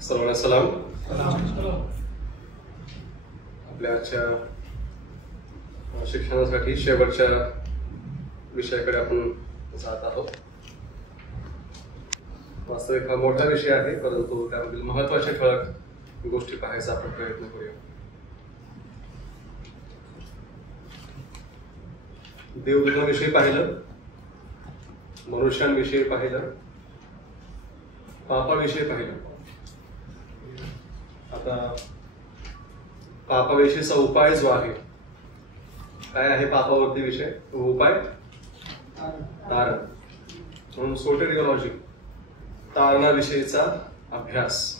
सर्वांना सलाम. आपल्या आजच्या शिक्षणासाठी शेवटच्या विषयाकडे आपण जात आहोत. वास्तविक हा मोठा विषय आहे, परंतु त्यामधील महत्वाचे ठळक गोष्टी पाहायचा आपण प्रयत्न करूया. देवदूतांविषयी पाहिलं, मनुष्यांविषयी पाहिलं, पापाविषयी पाहिलं. आता पापाविषयीचा उपाय जो आहे, काय आहे पापावरती विषय? उपाय तारण, म्हणून सोटेरिओलॉजी, तारणाविषयीचा अभ्यास.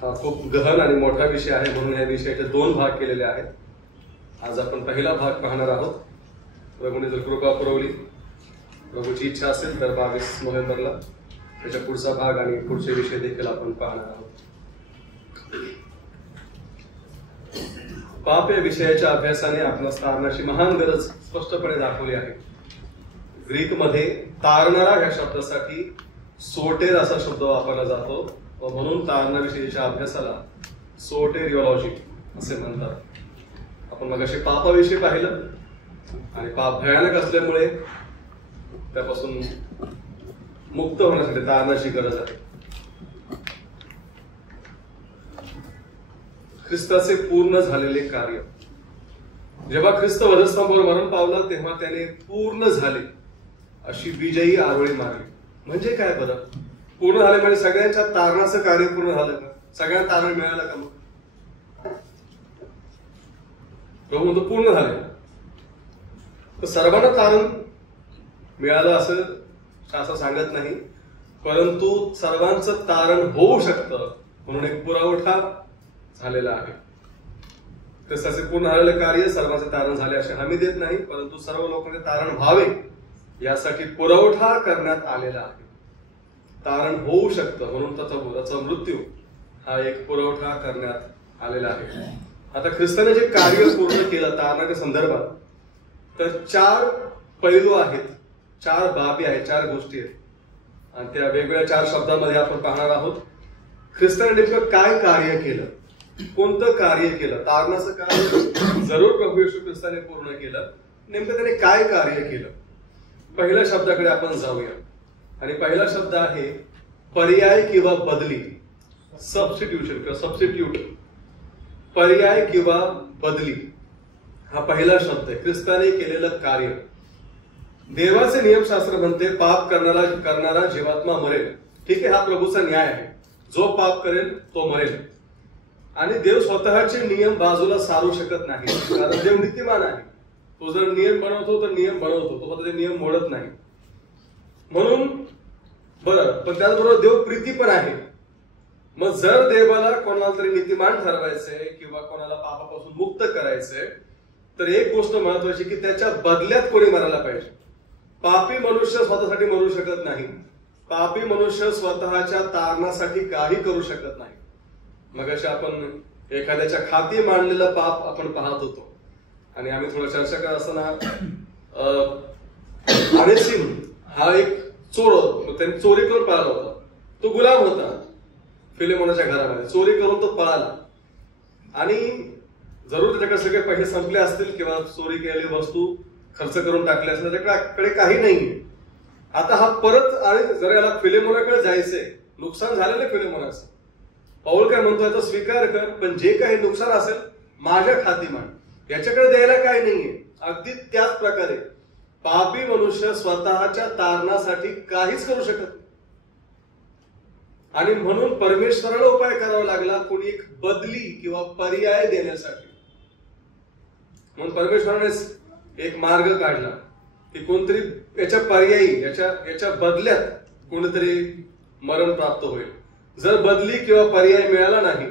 हा खूप गहन आणि मोठा विषय आहे, म्हणून या विषयाचे 2 भाग केलेले आहेत. आज आपण पहिला भाग पाहणार आहोत. प्रभूने जर कृपा पुरवली, प्रभूची इच्छा असेल तर 22 नोव्हेंबरला त्याच्या पुढचा भाग आणि पुढचे विषय देखील आपण पाहणार आहोत. पाप या विषयाच्या अभ्यासाने आपणास तारणाची महान गरज स्पष्टपणे दाखवली आहे. ग्रीकमध्ये तारणारा ह्या शब्दासाठी सोटेर असा शब्द वापरला जातो व म्हणून तारणाविषयीच्या अभ्यासाला सोटेरिओलॉजी असे म्हणतात. आपण मगाशी पापाविषयी पाहिलं आणि पाप भयानक असल्यामुळे त्यापासून मुक्त होण्यासाठी तारणाची गरज आहे. ख्रिस्ताचे पूर्ण झालेले कार्य. जेव्हा ख्रिस्त वधस्तंभावर मरण पावला तेव्हा त्याने पूर्ण झाले अशी विजयी आरोळी मारली. म्हणजे काय बरं? पूर्ण झाले म्हणजे सगळ्यांच्या तारणाचं कार्य पूर्ण झालं का? सगळ्यांना तारण मिळालं का? मग प्रभू म्हणतो पूर्ण झाले. तर सर्वांना तारण मिळालं असं सांगत नाही, परंतु सर्वांचं तारण होऊ शकतं म्हणून एक पुरवठा झालेला आहे. ख्रिस्ताचे पूर्ण झालेलं कार्य सर्वांचे तारण झाले असे हमी देत नाही, परंतु सर्व लोकांचे तारण व्हावे यासाठी पुरवठा करण्यात आलेला आहे. तारण होऊ शकतं म्हणून त्याचा मृत्यू हा एक पुरवठा करण्यात आलेला आहे. आता ख्रिस्ताने जे कार्य पूर्ण केलं तारणाच्या संदर्भात, तर 4 पैलू आहेत, 4 बाबी आहेत, 4 गोष्टी आहेत आणि त्या वेगवेगळ्या 4 शब्दांमध्ये आपण पाहणार आहोत. ख्रिस्ताने नेमकं काय कार्य केलं, कोणतं कार्य केलं? तारणाचं कार्य जरूर प्रभू येशू ख्रिस्ताने पूर्ण केलं. नेमकं त्याने काय कार्य केलं? पहिल्या शब्दाकडे आपण जाऊया आणि पहिला शब्द आहे पर्याय किंवा बदली. सबस्टिट्यूशन किंवा सबस्टिट्यूट, पर्याय किंवा बदली हा पहिला शब्द आहे. ख्रिस्ताने केलेलं कार्य. देवाचे नियमशास्त्र म्हणते पाप करणारा जीवात्मा मरेल. ठीक आहे, हा प्रभूचा न्याय आहे. जो पाप करेल तो मरेल. आणि देव स्वतःचे नियम बाजूला सारू शकत नाही, कारण देव नीतिमान आहे. तो जर नियम बनवतो तर नियम बनवतो, तो स्वतः नियम मोडत नाही. म्हणून बरं, पण त्याचबरोबर देव प्रीती पण आहे. मग जर देवाला कोणाला तरी नीतिमान ठरवायचंय किंवा कोणाला पापापासून मुक्त करायचंय, तर एक गोष्ट महत्वाची की त्याच्या बदल्यात कोणी मरायला पाहिजे. पापी मनुष्य स्वतःसाठी मरू शकत नाही. पापी मनुष्य स्वतःच्या तारणासाठी काही करू शकत नाही. मग अशा आपण एखाद्याच्या खाती मांडलेलं पाप आपण पाहत होतो आणि आम्ही थोडं चर्चा करत असताना अनेसिम हा एक चोर, त्याने चोरी करून पळाला होता. तो गुलाम होता फिलेमोनाच्या घरामध्ये. चोरी करून तो पळाला आणि जरूर त्याच्याकडे सगळे पैसे संपले असतील किंवा चोरी केलेली वस्तू खर्च करून टाकले असतील, त्याच्याकडे काही नाहीये. आता हा परत आणि जर याला फिलेमोनाकडे जायचंय, नुकसान झालेलं फिलेमोनाचं. पौल काय म्हणतो, याचा स्वीकार कर, पण जे काही नुकसान असेल माझ्या खाती मान. याच्याकडे द्यायला काही नाहीये. अगदी त्याच प्रकारे पापी मनुष्य स्वतःच्या तारणासाठी काहीच करू शकत नाही आणि म्हणून परमेश्वराला उपाय करावा लागला कोणी एक बदली किंवा पर्याय देण्यासाठी. म्हणून परमेश्वराने एक मार्ग काढला की कोणतरी याच्या पर्यायी, याच्या बदल्यात कोणीतरी मरण प्राप्त होईल. जर बदली किंवा पर्याय मिळाला नाही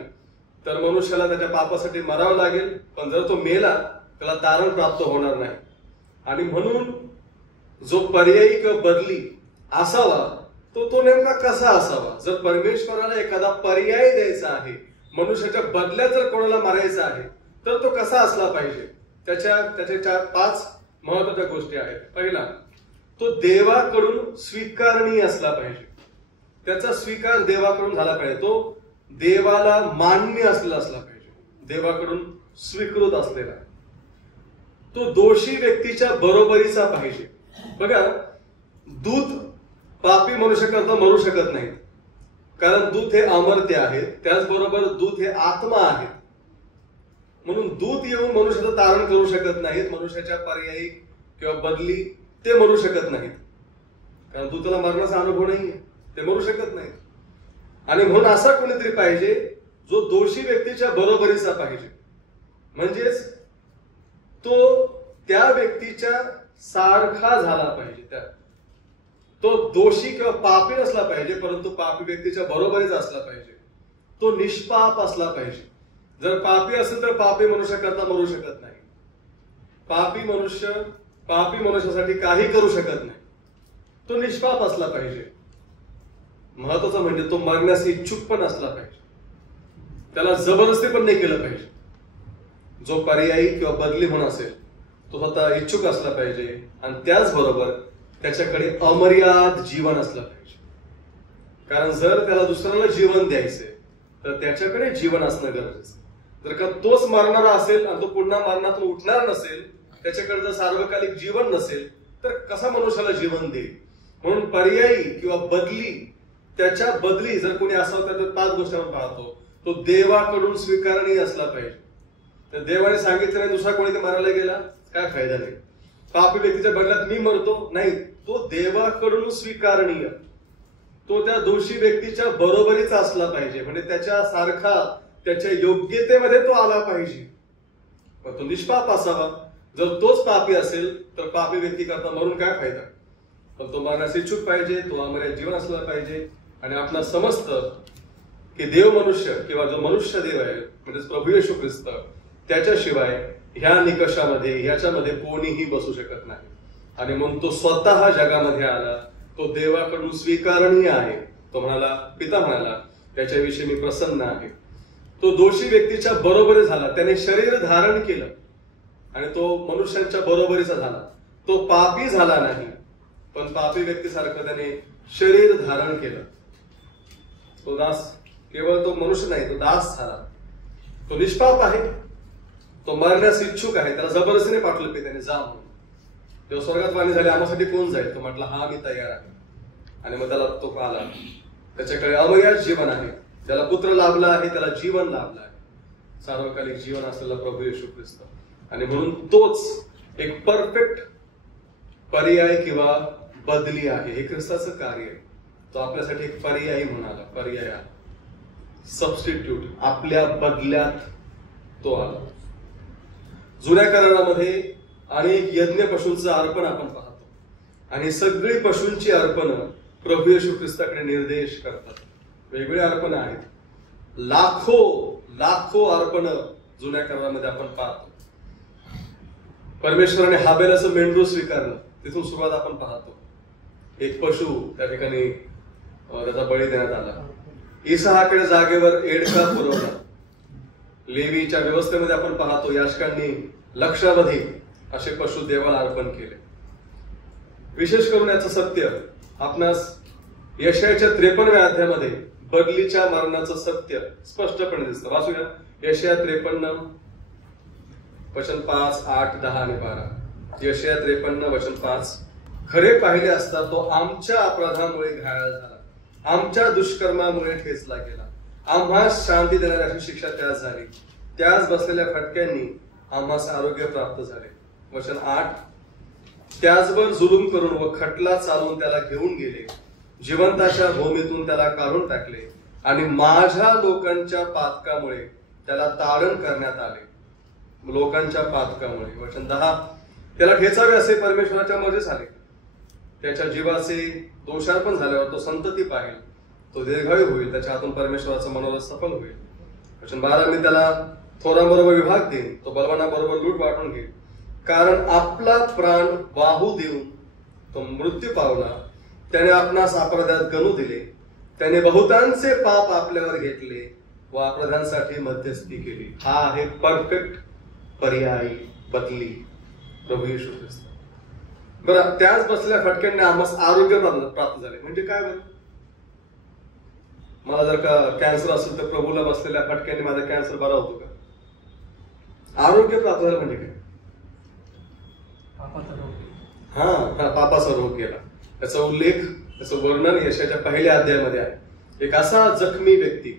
तर मनुष्याला त्याच्या पापासाठी मरावं लागेल, पण जर तो मेला त्याला तारण प्राप्त होणार नाही. आणि म्हणून जो पर्यायी किंवा बदली असावा तो नेमका कसा असावा? जर परमेश्वराला एखादा पर्याय द्यायचा आहे, मनुष्याच्या बदल्यात जर कोणाला मारायचा आहे, तर तो कसा असला पाहिजे? त्याचे 4-5 महत्वाच्या गोष्टी आहेत. पहिला, तो देवाकडून स्वीकारणीय असला पाहिजे. त्याचा स्वीकार देवाकडून झाला पाहिजे, तो देवाला मान्य असलेला असला पाहिजे, देवाकडून स्वीकृत असलेला, तो दोषी व्यक्तीच्या बरोबरीचा पाहिजे. बघा, दूत पापी मनुष्य करता मरू शकत नाहीत, कारण दूत हे अमर्त्य आहेत, त्याचबरोबर दूत हे आत्मा आहेत. म्हणून दूत येऊन मनुष्याचं तारण करू शकत नाहीत, मनुष्याच्या पर्यायी किंवा बदली ते मरू शकत नाहीत, कारण दूताला मरणाचा अनुभव नाहीये, ते मरू शकत नाहीत. आणि म्हणून असा कोणीतरी पाहिजे जो दोषी व्यक्तीच्या बरोबरीचा पाहिजे, म्हणजेच तो त्या व्यक्तीच्या सारखा झाला पाहिजे. तो दोषी किंवा पापी नसला पाहिजे, परंतु पापी व्यक्तीच्या बरोबरीचा असला पाहिजे. तो निष्पाप असला पाहिजे. जर पापी असेल तर पापी मनुष्य करता मरू शकत नाही. पापी मनुष्यासाठी काही करू शकत नाही. तो निष्पाप असला पाहिजे. महत्वाचं म्हणजे तो मरण्यास इच्छुक पण असला पाहिजे, त्याला जबरदस्ती पण नाही केलं पाहिजे. जो पर्यायी किंवा बदली म्हणून असेल तो स्वतः इच्छुक असला पाहिजे, आणि त्याचबरोबर त्याच्याकडे अमर्याद जीवन असलं पाहिजे. कारण जर त्याला दुसऱ्याला जीवन द्यायचंय तर त्याच्याकडे जीवन असणं गरजेचं. जर का तोच मरणारा असेल आणि तो पुन्हा मरणातून उठणार नसेल, त्याच्याकडे जर सार्वकालिक जीवन नसेल, तर कसा मनुष्याला जीवन देईल. म्हणून पर्यायी किंवा बदली, त्याच्या बदली जर कोणी असावं तर 5 गोष्टी आपण पाहतो. तो देवाकडून स्वीकारणीय असला पाहिजे. तर देवाने सांगितलं नाही दुसरा कोणी ते मारायला गेला, काय फायदा नाही. पापी व्यक्तीच्या बदल्यात मी मरतो, नाही, तो देवाकडून स्वीकारणीय, तो त्या दोषी व्यक्तीच्या बरोबरीचा असला पाहिजे. म्हणजे त्याच्या सारखा, त्याच्या योग्यतेमध्ये तो आला पाहिजे, पण तो निष्पाप असावा. जर तोच पापी असेल तर पापी व्यक्ती करता मरून काय फायदा. पण तो मरण्यास इच्छुक पाहिजे, तो अमर्याद जीवन असला पाहिजे. आणि आपल्याला समजतं की देव मनुष्य किंवा जो मनुष्य देव आहे म्हणजे प्रभू येशू ख्रिस्त, त्याच्याशिवाय ह्या निकषामध्ये ह्याच्यामध्ये कोणीही बसू शकत नाही. आणि म्हणून तो स्वतः जगामध्ये आला, तो देवाकडून स्वीकारणीय आहे. तो म्हणाला, पिता म्हणाला, त्याच्याविषयी मी प्रसन्न आहे. तो दोषी व्यक्तीच्या बरोबरी झाला, त्याने शरीर धारण केलं आणि तो मनुष्यांच्या बरोबरीचा झाला. तो पापी झाला नाही, पण पापी व्यक्तीसारखं त्याने शरीर धारण केलं. तो दास, केवळ तो मनुष्य नाही, तो दास झाला. तो निष्पाप आहे, तो मरण्यास इच्छुक आहे. त्याला जबरदस्तीने पाठवलं की त्याने जा म्हणून. तेव्हा स्वर्गात वाणी झाली, आम्हासाठी कोण जाईल. तो म्हटला, हा मी तयार आहे. आणि मग त्याला तो आला. त्याच्याकडे अमर्याद जीवन आहे. ज्याला पुत्र लाभला आहे त्याला जीवन लाभलं आहे, सार्वकालिक जीवन असलेला प्रभू येशू ख्रिस्त. आणि म्हणून तोच एक परफेक्ट पर्याय किंवा बदली आहे. हे ख्रिस्ताचं कार्य आहे. तो आपल्यासाठी एक पर्यायी म्हणाला, पर्याय, सबस्टिट्यूट, आपल्या बदल्यात तो आला. जुन्या करारामध्ये अनेक यज्ञ पशूंचं अर्पण आपण पाहतो, आणि सगळी पशूंची अर्पण प्रभू येशू ख्रिस्ताकडे निर्देश करतात. वेगवेगळे अर्पण आहेत. लाखो अर्पण जुन्या करारामध्ये आपण पाहतो. परमेश्वराने हाबेलाचं मेंढरू स्वीकारलं, तिथून सुरुवात आपण पाहतो. एक पशु त्या ठिकाणी त्याचा बळी देण्यात आला. इसहाकडे जागेवर एडका पुरवला. लेवीच्या व्यवस्थेमध्ये आपण पाहतो याजकांनी लक्षावधी असे पशु देवाला अर्पण केले. विशेष करून याचं सत्य आपणास यशायाच्या 53व्या अध्यायामध्ये बदलीच्या मरणाचं सत्य स्पष्टपणे दिसतं. वाचूया यशाया 53 वचन 5, 8, 10 आणि 12. यशाया 53 वचन 5. खरे पाहिले असता तो आमच्या अपराधामुळे घायल झाला, आमच्या दुष्कर्मामुळे ठेचला गेला. आम्हास शांती देणारी शिक्षा त्यास झाली, त्याच बसलेल्या फटक्यांनी आम्हास आरोग्य प्राप्त झाले. वचन 8. त्याचवर जुलूम करून व खटला चालवून त्याला घेऊन गेले, जिवंताच्या भूमीतून त्याला काढून टाकले, आणि माझ्या लोकांच्या पातकामुळे त्याला तारण करण्यात आले. लोकांच्या पातकामुळे. वचन 10. त्याला ठेचावे असे परमेश्वराच्या मर्जीस आले. त्याच्या जीवाचे दोषार्पण झाल्यावर तो संतती पाहिल, तो दीर्घायू होईल, त्याच्या हातून परमेश्वराचं मनोरथ सफल होईल. वचन 12. मी त्याला थोरांबरोबर विभाग देईन, तो बलवानाबरोबर लूट वाटून घेईल. कारण आपला प्राण वाहू देऊन तो मृत्यू पावला, त्याने आपणास अपराधात गणू दिले, त्याने बहुतांचे पाप आपल्यावर घेतले व अपराधांसाठी मध्यस्थी केली. हा आहे परफेक्ट पर्यायी बदली प्रभू येशू ख्रिस्त. बरं, त्याच बसलेल्या फटक्यांनी आम्हास आरोग्य प्राप्त झाले. म्हणजे काय बरं? मला जर का कॅन्सर असेल तर प्रभूला बसलेल्या फटक्याने माझा कॅन्सर बरा होतो का? आरोग्य प्राप्त झालं म्हणजे काय? पापाचा रोग केला. त्याचा उल्लेख, त्याचं वर्णन यशाच्या पहिल्या अध्यायामध्ये आहे. एक असा जखमी व्यक्ती,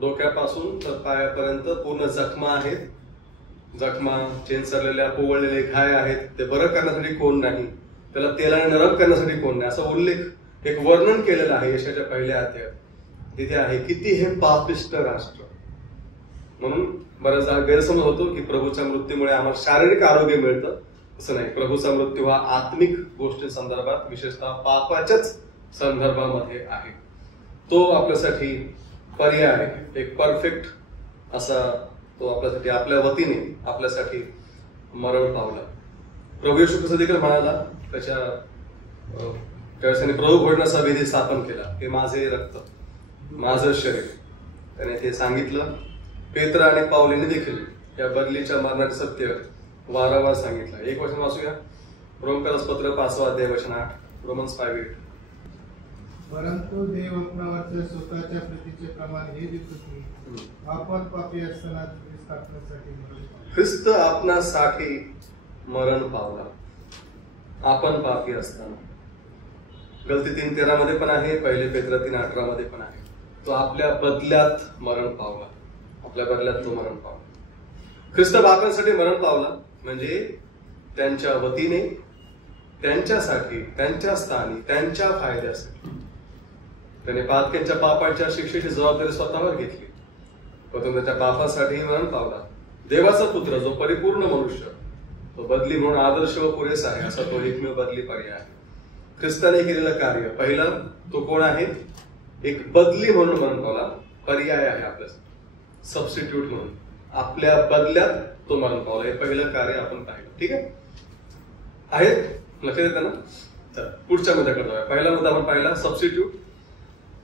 डोक्यापासून तर पायापर्यंत पूर्ण जखमा आहेत, जखमा चेंचरलेल्या पोवळलेले घाय आहेत, ते बरं करण्यासाठी कोण नाही, त्याला तेलाने नरम करण्यासाठी कोण नाही, असा उल्लेख, एक वर्णन केलेलं आहे यशाच्या पहिल्या अध्यायात. तिथे आहे किती हे पापिष्ट राष्ट्र. म्हणून बऱ्याचदा गैरसमज होतो की प्रभूच्या मृत्यूमुळे आम्हाला शारीरिक आरोग्य मिळतं. असं नाही. प्रभूचा मृत्यू हा आत्मिक गोष्टी संदर्भात, विशेषतः पापाच्याच संदर्भामध्ये आहे. तो आपल्यासाठी पर्याय आहे, एक परफेक्ट असा तो आपल्यासाठी, आपल्या वतीने आपल्यासाठी मरण पावला. प्रभू येशू ख्रिस्त देखील म्हणाला, त्याने प्रभू घोषणाचा विधी स्थापन केला, हे माझे रक्त, माझं शरीर. त्याने ते सांगितलं. पेत्र आणि पाऊलीने देखील या बदलीच्या मरणाचे सत्य वारंवार सांगितलं. एक वचन वाचूया. रोमकरस पत्र 5 अध्याय वचन 8. रोमन्स 5:8. परंतु देव आपणावर स्वतःच्या प्रीतीचे प्रमाण हे देतो की आपण पापी असताना ख्रिस्त आपणासाठी मरण पावला. आपण पापी असताना. गलती 3:13 मध्ये पण आहे, पहिले पेत्र 3:18 मध्ये पण आहे. तो आपल्या बदल्यात मरण पावला. आपल्या बदल्यात तो मरण पावला. ख्रिस्त बापांसाठी मरण पावला म्हणजे त्यांच्या वतीने, त्यांच्यासाठी, त्यांच्या स्थानी, त्यांच्या फायद्यासाठी त्याने पातक्यांच्या पापाच्या शिक्षेची जबाबदारी स्वतःवर घेतली. प्रथम त्याच्या पापासाठी मरण पावला. देवाचा पुत्र जो परिपूर्ण मनुष्य, तो बदली म्हणून आदर्श व पुरेसा आहे, असा तो एकमेव बदली पर्याय आहे. ख्रिस्ताने केलेलं कार्य पहिलं, तो कोण आहे? एक बदली म्हणून मरण पावला, पर्याय आहे आपल्यासाठी, सबस्टिट्यूट म्हणून आपल्या बदल्यात तो मरण पावला. हे पहिलं कार्य आपण पाहिलं. ठीक आहे, आहेत लक्षात येतं ना? तर पुढच्या मुद्द्याकडे जाऊया. पहिला मुद्दा आपण पाहिला, सबस्टिट्यूट,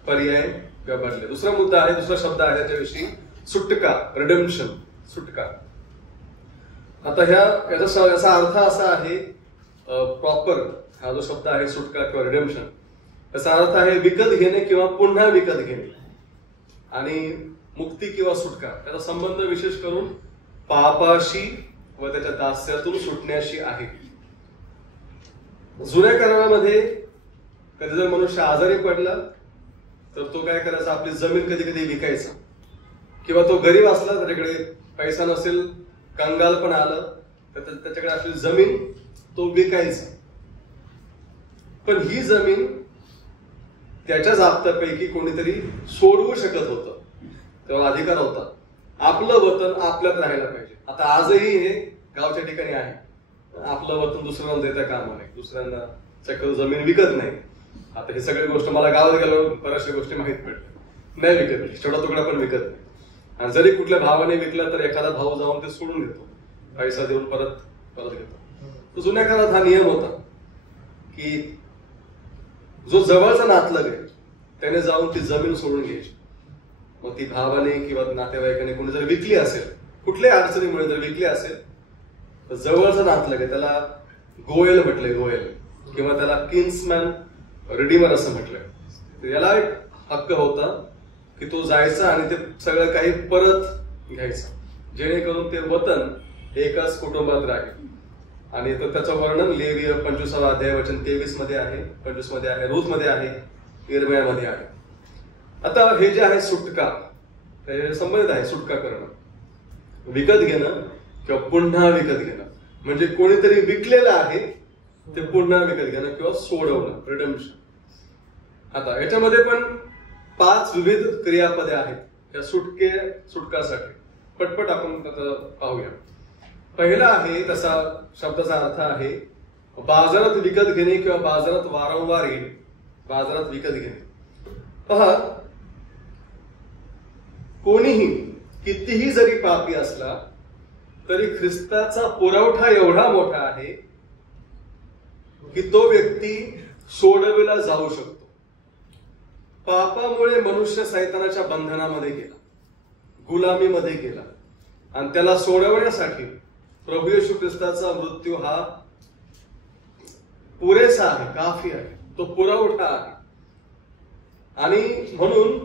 पर्याय किंवा बदले. दुसरा मुद्दा आहे, दुसरा शब्द आहे त्याच्याविषयी, सुटका, रिडेम्पशन, सुटका. आता याचा अर्थ असा आहे, प्रॉपर हा जो शब्द आहे सुटका किंवा रिडेम्पशन, त्याचा अर्थ आहे विकत घेणे किंवा पुन्हा विकत घेणे. आणि मुक्ती किंवा सुटका त्याचा संबंध विशेष करून पापाशी व त्याच्या दास्यातून सुटण्याशी आहे. जुन्या करारामध्ये कधी जर मनुष्य आजारी पडला तर तो काय करायचा, आपली जमीन कधी कधी विकायचा, किंवा तो गरीब असला, त्याच्याकडे पैसा नसेल, कंगाल पण आलं तर त्याच्याकडे असलेली जमीन तो विकायचा. पण ही जमीन त्याच्या जाब्त्यापैकी कोणीतरी सोडवू शकत होतं, तेव्हा अधिकार होता. आपलं वतन आपल्यात राहायला पाहिजे. आता आजही हे गावच्या ठिकाणी आहे, आपलं वतन दुसऱ्यांना देता कामा नये, दुसऱ्यांना शक्यतो जमीन विकत नाही. आता ही सगळी गोष्ट मला गावात गेल्यावर बऱ्याचशा गोष्टी माहीत पडतात. नाही विकत नाही, छोटा तुकडा पण विकत नाही. आणि जरी कुठल्या भावाने विकला तर एखादा भाऊ जाऊन ते सोडून घेतो, पैसा देऊन परत घेतो. तर जुन्या काळात हा नियम होता की जो जवळचा नातलग आहे त्याने जाऊन ती जमीन सोडून घ्यायची. मग ती भावाने किंवा नातेवाईकाने कोणी जर विकली असेल, कुठल्याही अडचणीमुळे जर विकली असेल, तर जवळचा नातलग आहे त्याला गोयल म्हटलंय, गोयल, किंवा त्याला किन्समॅन रिडीमर असं म्हटलंय. याला एक हक्क होता की तो जायचा आणि ते सगळं काही परत घ्यायचं, जेणेकरून ते वतन एकाच कुटुंबात राहील. आणि तर त्याचं वर्णन लेवीय 25 अध्याय वचन 23 मध्ये आहे, 25 मध्ये आहे, रूथ मध्ये आहे, इर्मयामध्ये आहे. आता हे जे आहे सुटका, त्याच्या संबंधित आहे सुटका करणं, विकत घेणं किंवा पुन्हा विकत घेणं. म्हणजे कोणीतरी विकलेलं आहे ते पुन्हा विकत घेणं किंवा सोडवणं, रिडेम्पशन. आता याच्यामध्ये पण 5 विविध क्रियापदे आहेत या सुटकासाठी. पटपट आपण पाहूया. पहिला आहे, तसा शब्दाचा अर्थ आहे बाजारात विकत घेणे किंवा बाजारात वारंवार येणे, बाजारात विकत घेणे. पहा, कोणीही कितीही जरी पापी असला तरी ख्रिस्ताचा पुरवठा एवढा मोठा आहे की तो व्यक्ती सोडविला जाऊ शकतो. पापामुळे मनुष्य सैतानाच्या बंधनामध्ये गेला, गुलामीमध्ये गेला, आणि त्याला सोडवण्यासाठी प्रभू येशू ख्रिस्ताचा मृत्यू हा पुरेसा आहे, काफी आहे, तो पुरवठा आहे. आणि म्हणून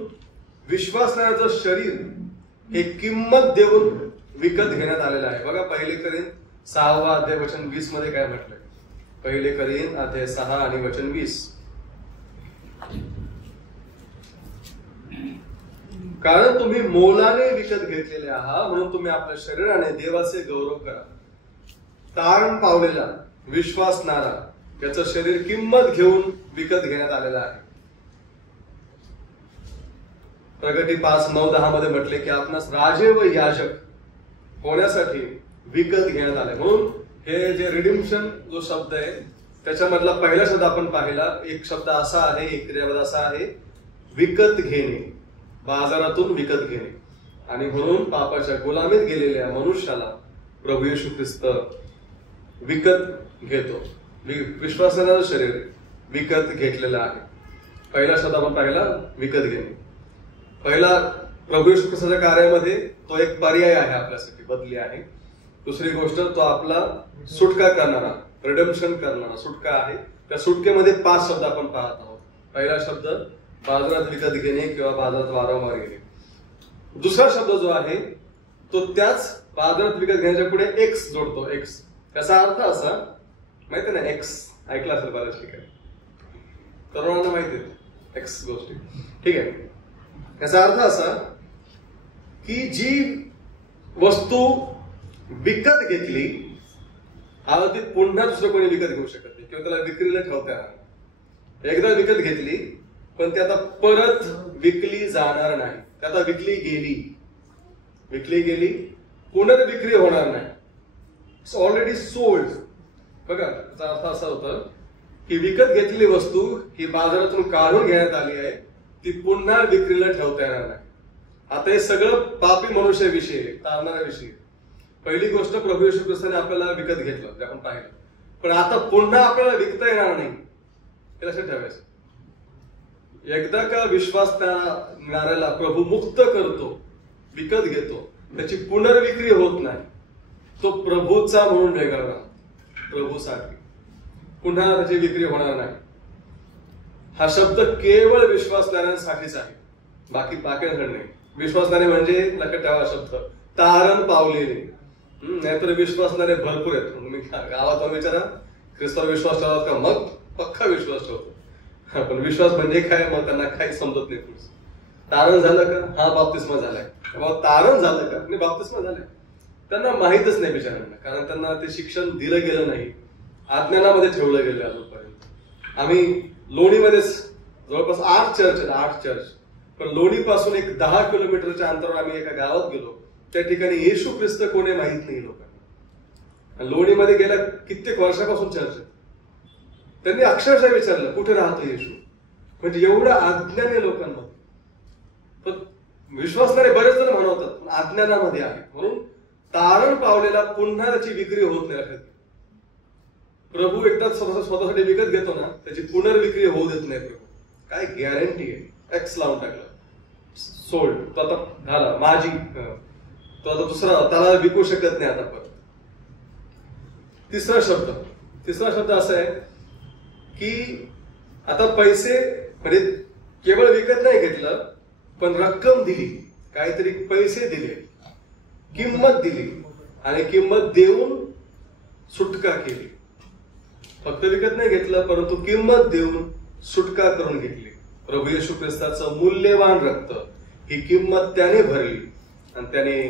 विश्वासणाऱ्याचं शरीर हे किंमत देऊन विकत घेण्यात आलेलं आहे. बघा 1 करीन 6 अध्याय वचन 20 मध्ये काय म्हटलंय. 1 करीन अध्याय 6 आणि वचन 20. कारण तुम्ही मोलाने विकत घेतलेले आहात म्हणून तुम्ही आपल्या शरीराने देवाचे गौरव करा. तारण पावलेला विश्वासणारा त्याचं शरीर किंमत घेऊन विकत घेण्यात आलेलं आहे. प्रगटी 5:9-10 मध्ये म्हटले की आपणास राजे व याजक होण्यासाठी विकत घेण्यात आले. म्हणून हे जे रिडिम्पशन जो शब्द आहे त्याच्यामधला पहिला शब्द आपण पाहिला. एक शब्द असा आहे, एक क्रियापद असा आहे, विकत घेणे, बाजारातून विकत घेणे. आणि म्हणून पापाच्या गुलामीत गेलेल्या मनुष्याला प्रभू येशू ख्रिस्त विकत घेतो. विश्वासाचं शरीर विकत घेतलेलं आहे. पहिला शब्द आपण पाहिला, विकत घेणे. पहिला प्रभू येशू ख्रिस्ताच्या कार्यामध्ये तो एक पर्याय आहे, आपल्यासाठी बदली आहे. दुसरी गोष्ट तो आपला सुटका करणारा, रिडम्पशन करणारा सुटका आहे. त्या सुटकेमध्ये 5 शब्द आपण पाहत आहोत. पहिला शब्द बाजारात विकत घेणे किंवा बाजारात वारंवार घेणे. दुसरा शब्द जो आहे तो त्याच बाजारात विकत घेण्याच्या पुढे एक्स जोडतो. एक्स त्याचा अर्थ असा, माहिती ना, एक्स ऐकला असेल बऱ्याच ठिकाणी, तरुणांना माहिती आहे एक्स गोष्टी, ठीक आहे. याचा अर्थ असा की जी वस्तू विकत घेतली आता ती पुन्हा दुसरं कोणी विकत घेऊ शकत नाही किंवा त्याला विक्रीला ठेवता येणार. एकदा विकत घेतली पण ती आता परत विकली जाणार नाही. ती आता विकली गेली, पुनर्विक्री होणार नाही. It's already sold. बघा त्याचा अर्थ असा होता की विकत घेतलेली वस्तू ही बाजारातून काढून घेण्यात आली आहे, ती पुन्हा विक्रीला ठेवता येणार नाही. आता हे सगळं पापी मनुष्याविषयी, तारणाऱ्याविषयी. पहिली गोष्ट प्रभू येशू ख्रिस्ताने आपल्याला विकत घेतलं, ते आपण पाहिलं. पण आता पुन्हा आपल्याला विकता येणार नाही, हे लक्षात ठेवायचं. एकदा का विश्वास मिळालेला प्रभू मुक्त करतो, विकत घेतो, त्याची पुनर्विक्री होत नाही. तो प्रभूचा म्हणून वेगळा, प्रभूसाठी पुन्हा त्याची विक्री होणार नाही. हा शब्द केवळ विश्वासणाऱ्यांसाठीच आहे, बाकी नाही. विश्वासणारे म्हणजे लक्षात ठेवा शब्द तारण पावलेले. नाहीतर विश्वासणारे भरपूर आहेत. तुम्ही गावात विचारा ख्रिस्तावर विश्वास ठेवतात का, मग पक्का विश्वास ठेवतो. पण विश्वास म्हणजे काय, मग त्यांना काही समजत नाही. तारण झालं का, हा बाप्तिस्मा झालाय, तारण झालं का, नाही बाप्तिस्मा झालाय, त्यांना माहितच नाही बिचारांना. कारण त्यांना ते शिक्षण दिलं गेलं नाही, अज्ञानामध्ये ठेवलं गेलं अजूनपर्यंत. आम्ही लोणीमध्येच जवळपास 8 चर्च, पण लोणी पासून एक 10 किलोमीटरच्या अंतरावर आम्ही एका गावात गेलो. त्या ठिकाणी येशू ख्रिस्त कोण आहे माहित नाही लोकांना. लोणीमध्ये गेल्या कित्येक वर्षापासून चर्च आहे. त्यांनी अक्षरशः विचारलं कुठे राहतो येशू, म्हणजे एवढं अज्ञान आहे लोकांमध्ये. पण विश्वासणारे बरेच जण म्हणतात पण अज्ञानामध्ये आहे. म्हणून तारण पावलेला पुन्हा त्याची विक्री होत नाही. प्रभू एकदा स्वतःसाठी विकत घेतो ना, त्याची पुनर्विक्री होऊ देत नाही प्रभू. काय गॅरंटी आहे. एक्स लावून टाकलं, सोल्ड, तो आता झाला माझी, तो आता दुसरा त्याला विकू शकत नाही आता परत. तिसरा शब्द असा आहे की आता पैसे म्हणजे केवळ विकत नाही घेतलं, पण रक्कम दिली, काहीतरी पैसे दिले, किंमत दिली आणि किंमत देऊन सुटका केली. फक्त विकत नाही घेतलं, परंतु किंमत देऊन सुटका करून घेतली. प्रभू येशू ख्रिस्ताचं मूल्यवान रक्त, ही किंमत त्याने भरली आणि त्याने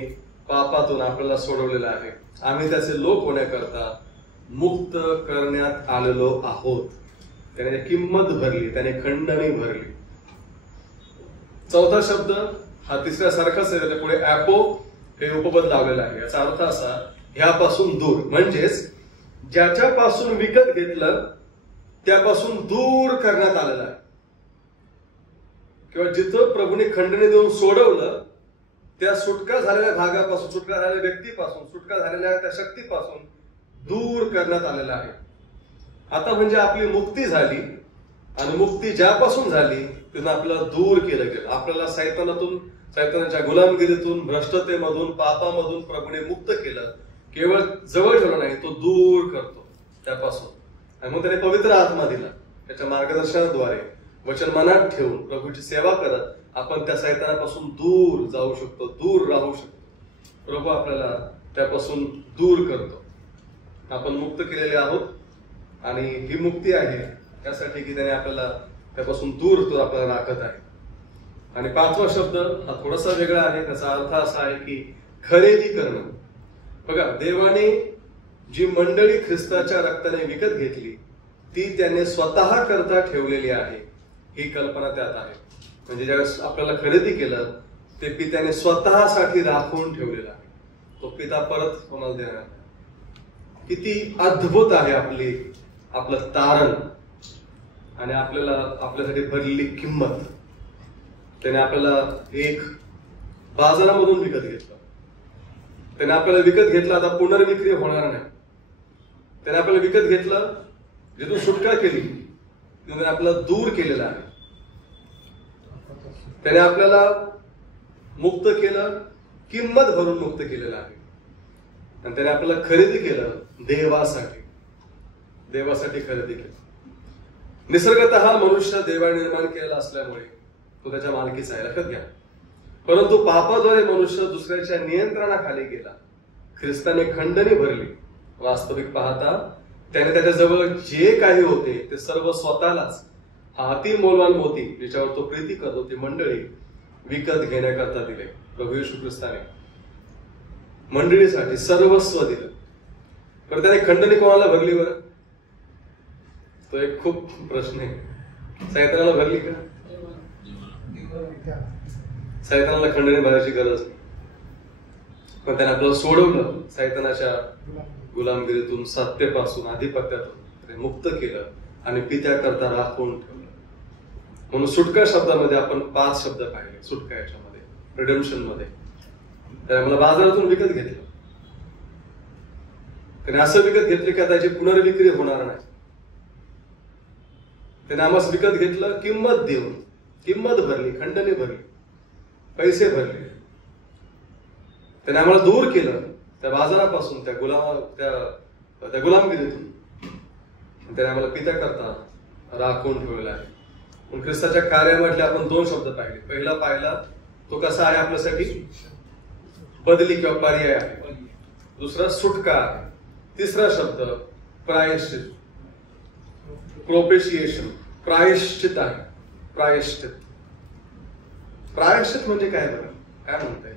पापातून आपल्याला सोडवलेलं आहे. आम्ही त्याचे लोक होण्याकरता मुक्त करण्यात आलेलो आहोत. त्याने किंमत भरली, त्याने खंडणी भरली. चौथा शब्द हा तिसऱ्यासारखाच आहे, त्याच्या पुढे ॲपो हे उपपद लावलेलं आहे. याचा अर्थ असा, ह्यापासून दूर, म्हणजेच ज्याच्यापासून विकत घेतलं त्यापासून दूर करण्यात आलेलं आहे. किंवा जिथं प्रभूने खंडणी देऊन सोडवलं त्या सुटका झालेल्या भागापासून, सुटका झालेल्या व्यक्तीपासून, सुटका झालेल्या त्या शक्तीपासून दूर करण्यात आलेला आहे. आता म्हणजे आपली मुक्ती झाली आणि मुक्ती ज्यापासून झाली तिथून आपल्याला दूर केलं गेलं. आपल्याला सैतानाच्या गुलामगिरीतून, भ्रष्टतेमधून, पापामधून प्रभूने मुक्त केलं. केवळ जवळ ठेवलं नाही, तो दूर करतो त्यापासून. आणि मग त्याने पवित्र आत्मा दिला. त्याच्या मार्गदर्शनाद्वारे वचन मनात ठेवून प्रभूची सेवा करत आपण त्या सैतानापासून दूर जाऊ शकतो, दूर राहू शकतो. प्रभू आपल्याला त्यापासून दूर करतो. आपण मुक्त केलेले आहोत आणि ही मुक्ती आहे यासाठी की त्याने आपल्याला त्यापासून दूर तो आपल्याला राखत आहे. आणि 5वा शब्द हा थोडासा वेगळा आहे. त्याचा अर्थ असा आहे की खरेदी करणं. बघा, देवाने जी मंडळी ख्रिस्ताच्या रक्ताने विकत घेतली ती त्याने स्वतः करता ठेवलेली आहे, ही कल्पना त्यात आहे. म्हणजे ज्यावेळेस आपल्याला खरेदी केलं ते पित्याने स्वतःसाठी राखून ठेवलेलं आहे. तो पिता परत कोणाला देणार नाही. किती अद्भुत आहे आपलं तारण आणि आपल्यासाठी भरलेली किंमत. त्याने आपल्याला एक बाजारामधून विकत घेतलं. त्याने आपल्याला विकत घेतलं, आता पुनर्विक्री होणार नाही. त्याने आपल्याला विकत घेतलं, जिथून सुटका केली तिथून आपल्याला दूर केलेला आहे. त्याने आपल्याला मुक्त केलं, किंमत भरून मुक्त केलेलं आहे. आणि त्याने आपल्याला खरेदी केलं देवासाठी खरेदी केलं. निसर्गतः मनुष्य देवाने निर्माण केलेला असल्यामुळे तो त्याच्या मालकीचा आहे, लक्षात घ्या. परंतु पापाद्वारे मनुष्य दुसऱ्याच्या नियंत्रणाखाली गेला. ख्रिस्ताने खंडणी भरली. वास्तविक पाहता त्याने त्याच्याजवळ जे काही होते ते सर्व स्वतःलाच, हा अति मौल्यवान मोती ज्याच्यावर तो प्रीती करतो ती मंडळी विकत घेण्याकरता दिले. प्रभू येशू ख्रिस्ताने मंडळीसाठी सर्वस्व दिलं. तर त्याने खंडणी कोणाला भरली बरं? तो एक खूप प्रश्न आहे. सैतानाला भरली का? सैतानाला खंडणी भरायची गरज नाही. पण त्याने आपल्याला सोडवलं. सैतानाच्या गुलामगिरीतून, सत्तेपासून, आधिपत्यातून मुक्त केलं आणि पित्याकरता राखून ठेवलं. म्हणून सुटका शब्दामध्ये आपण 5 शब्द पाहिले. सुटका याच्यामध्ये, रिडेम्पशन मध्ये त्याने मला बाजारातून विकत घेतलं. त्याने असं विकत घेतलं की त्याची पुनर्विक्री होणार नाही. त्याने आम्हाला विकत घेतलं किंमत देऊन. किंमत भरली, खंडणी भरली, पैसे भरले. त्याने आम्हाला दूर केलं त्या बाजारापासून, त्या गुलामगिरीतून. त्याने आम्हाला पिता करता राखून ठेवलेला आहे. पण ख्रिस्ताच्या कार्यामधले आपण 2 शब्द पाहिले. पहिला पाहिला तो कसा आहे आपल्यासाठी? बदली किंवा पर्याय आहे. दुसरा सुटका आहे. तिसरा शब्द प्रायश्चित, प्रोपेशिएशन, प्रायश्चित आहे. प्रायश्चित. प्रायश्चित म्हणजे काय बरं? काय म्हणताय?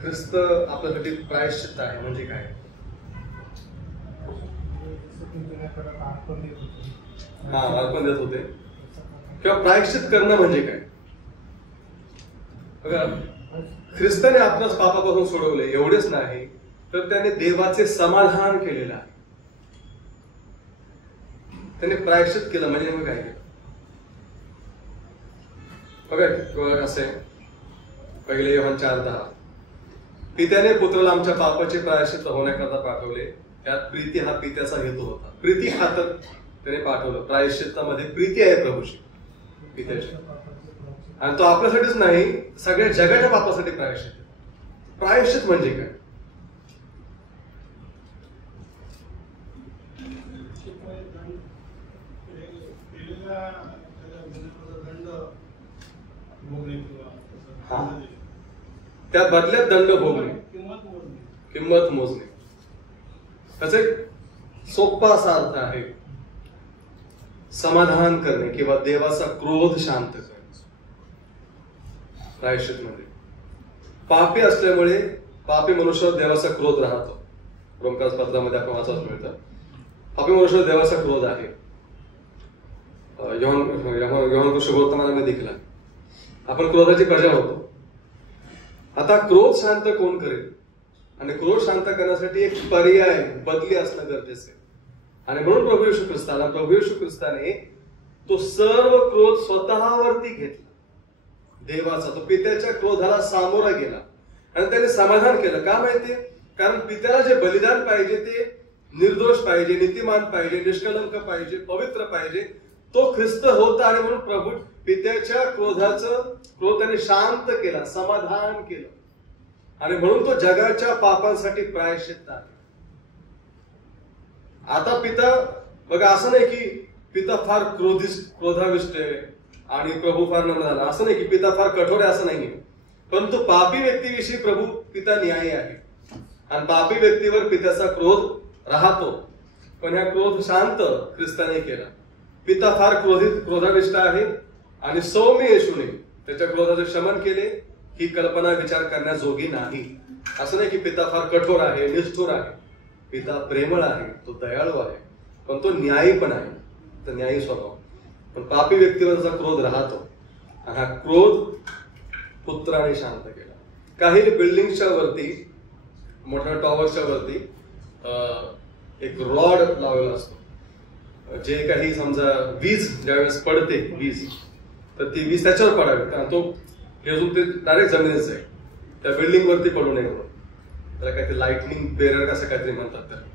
ख्रिस्त आपल्यासाठी प्रायश्चित आहे म्हणजे काय? अर्पण देत होते. किंवा प्रायश्चित करणं म्हणजे काय? बघा, ख्रिस्ताने आपल्याच पापापासून सोडवले. एवढेच नाही तर त्याने देवाचे समाधान केलेलं आहे. त्याने प्रायश्चित केलं म्हणजे नेमकं काय केलं? बघा असे पहिले योहान 4:10, पित्याने पुत्राला आमच्या पापाचे प्रायश्चित्त होण्याकरता पाठवले. त्यात प्रीती हा पित्याचा हेतू होता. प्रीती खातर त्याने पाठवलं. प्रायश्चित्तामध्ये प्रीती आहे प्रभूची, पित्याची. आणि तो आपल्यासाठीच नाही, सगळ्या जगाच्या पापासाठी प्रायश्चित. प्रायश्चित म्हणजे काय? त्या बदल्यात दंड भोगणे, किंमत मोजणे. त्याचा एक सोपा असा अर्थ आहे समाधान करणे किंवा देवाचा क्रोध शांत करणे. प्रायश्चित म्हणजे पापी असल्यामुळे पापी मनुष्यावर देवाचा क्रोध राहतो. रोमकास पत्रामध्ये आपण वाचायला मिळतं. पापी मनुष्यावर देवाचा क्रोध आहे. योहान शुभवर्तमानामध्ये देखील आहे. आपण क्रोधाची प्रजा होतो. आता क्रोध शांत कोण करेल? आणि क्रोध शांत करण्यासाठी एक पर्याय, बदली असणं गरजेचं आहे. आणि म्हणून प्रभू येशू ख्रिस्ताने तो सर्व क्रोध स्वतःवरती घेतला. देवाचा, तो पित्याच्या क्रोधाला सामोरा गेला आणि त्याने समाधान केलं. का माहितीये? कारण पित्याला जे बलिदान पाहिजे ते निर्दोष पाहिजे, नीतिमान पाहिजे, निष्कलंक पाहिजे, पवित्र पाहिजे, तो ख्रिस्त होता. आणि म्हणून प्रभू पित्याच्या क्रोध त्याने शांत केला, समाधान केलं. आणि म्हणून तो जगाच्या पापांसाठी प्रायश्चित्त आहे. आता पिता, बघा, असं नाही की पिता फार क्रोधाविष्ट आहे आणि प्रभू फार नम्र झाला, असं नाही की पिता फार कठोर आहे, असं नाहीये. परंतु पापी व्यक्तीविषयी प्रभू पिता न्यायी आहे आणि पापी व्यक्तीवर पित्याचा क्रोध राहतो. पण ह्या क्रोध शांत ख्रिस्ताने केला. पिता फार क्रोधाविष्ट आहे आणि सौम्य येशूने त्याच्या क्रोधाचे शमन केले. ही कल्पना विचार करण्याजोगी नाही. असं नाही की पिता फार कठोर आहे, निष्ठुर आहे. पिता प्रेमळ आहे, तो दयाळू आहे, पण तो न्यायी पण आहे, तर न्यायी स्वभाव. पण पापी व्यक्तीवरचा क्रोध राहतो आणि हा क्रोध पुत्राने शांत केला. काही बिल्डिंगच्या वरती, मोठ्या टॉवरच्या वरती एक रॉड लावलेला असतो. जे काही समजा वीज ज्यावेळेस पडते वीज, तर ती वीज त्याच्यावर पडावी, कारण तो अजून ते डायरेक्ट जमिनीच आहे, त्या बिल्डिंग वरती पडू नये म्हणून. त्याला काहीतरी लाइटनिंग बेरर असं काहीतरी म्हणतात त्याला.